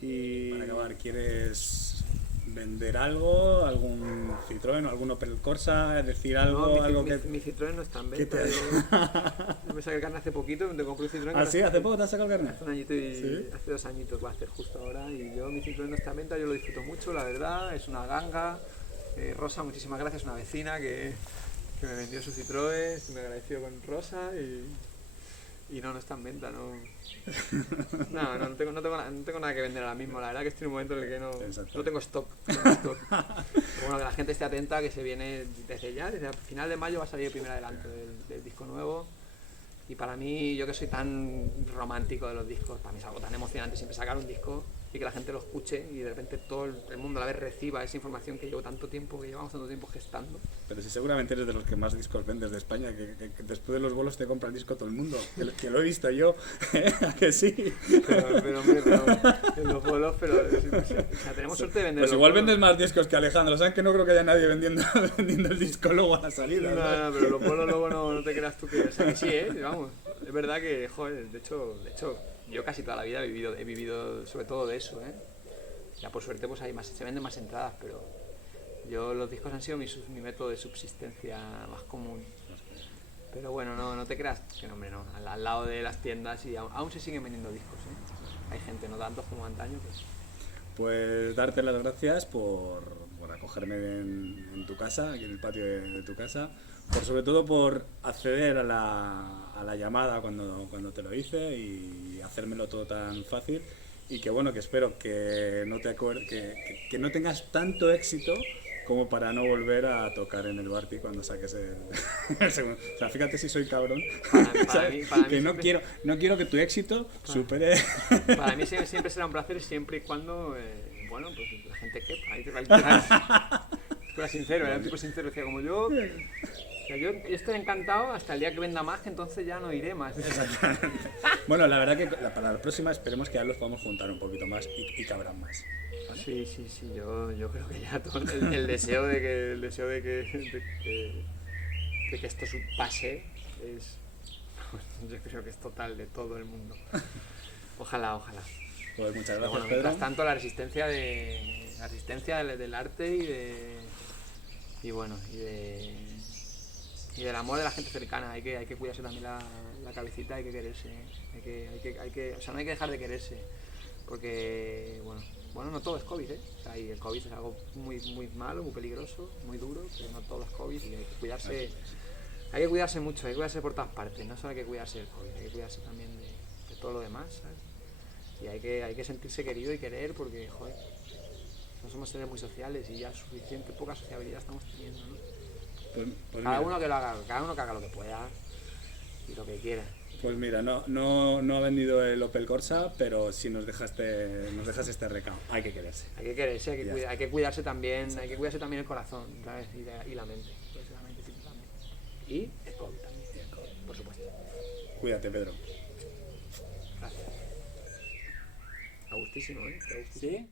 Y para acabar, ¿quieres vender algo? ¿Algún Citroën o algún Opel Corsa? ¿Decir algo? Mi Citroën no está en venta. Yo me saqué el carnet hace poquito, me compré un Citroën. ¿Ah, sí? ¿Hace poco te has sacado el carnet? Hace un añito hace 2 añitos va a ser justo ahora. Y mi Citroën no está en venta, yo lo disfruto mucho, la verdad. Es una ganga. Rosa, muchísimas gracias, una vecina que me vendió su Citroën, estoy muy agradecido con Rosa y no está en venta, no tengo nada que vender ahora mismo, la verdad que estoy en un momento en el que no tengo stock. Pero bueno, que la gente esté atenta, que se viene desde el final de mayo va a salir el primer adelanto del disco nuevo y para mí, yo que soy tan romántico de los discos, para mí es algo tan emocionante siempre sacar un disco y que la gente lo escuche y de repente todo el mundo a la vez reciba esa información que llevamos tanto tiempo gestando. Pero si seguramente eres de los que más discos vendes de España, que después de los bolos te compra el disco todo el mundo, que lo he visto yo, ¿a que sí? Pero hombre, en los bolos, o sea, tenemos suerte de vender. Pues igual vendes más discos que Alejandro, ¿sabes? Que no creo que haya nadie vendiendo el disco luego a la salida. No, pero los bolos luego no te creas tú que... O sea, que sí, vamos. Es verdad que, joder, de hecho, yo casi toda la vida he vivido sobre todo de eso, Ya por suerte pues se venden más entradas, pero los discos han sido mi método de subsistencia más común. Pero bueno, no te creas que no, hombre, no. Al lado de las tiendas y aún se siguen vendiendo discos, Hay gente, no tantos como antaño, Pues darte las gracias por acogerme en tu casa, aquí en el patio de tu casa, sobre todo por acceder a la llamada cuando te lo hice y hacérmelo todo tan fácil, y que bueno, que espero que no que no tengas tanto éxito como para no volver a tocar en el Barty cuando saques el segundo. O sea, fíjate si soy cabrón. Para mí que no quiero que tu éxito supere. Para mí siempre será un placer, siempre y cuando bueno, pues la gente quepa. Ahí te va Era sincero, era un tipo sincero, decía como yo. O sea, yo estoy encantado hasta el día que venda más, que entonces ya no iré más. Bueno, la verdad que para la próxima esperemos que ya los podamos juntar un poquito más y cabrán más. ¿Vale? Sí, yo creo que ya todo el deseo de que esto pase es, yo creo que es total de todo el mundo. Ojalá. Pues muchas gracias, bueno, Pedro. mientras tanto la resistencia del arte y del amor de la gente cercana. Hay que cuidarse también la cabecita, hay que quererse, o sea, no hay que dejar de quererse, porque bueno, no todo es COVID, O sea, y el COVID es algo muy, muy malo, muy peligroso, muy duro, pero no todo es COVID y hay que cuidarse. Hay que cuidarse mucho, hay que cuidarse por todas partes, no solo hay que cuidarse del COVID, hay que cuidarse también de todo lo demás, ¿sabes? Y hay que sentirse querido y querer, porque, joder, no somos seres muy sociales y ya suficiente, poca sociabilidad estamos teniendo, ¿no? Pues cada uno que haga lo que pueda y lo que quiera. Pues mira, no ha vendido el Opel Corsa, pero sí nos dejas este recado. Hay que quererse. Hay que quererse, hay que cuidarse también, hay que cuidarse también el corazón, ¿sabes? Y la mente, también. Y el COVID también, por supuesto. Cuídate, Pedro. Gracias. A gustísimo, ¿eh? ¿Sí?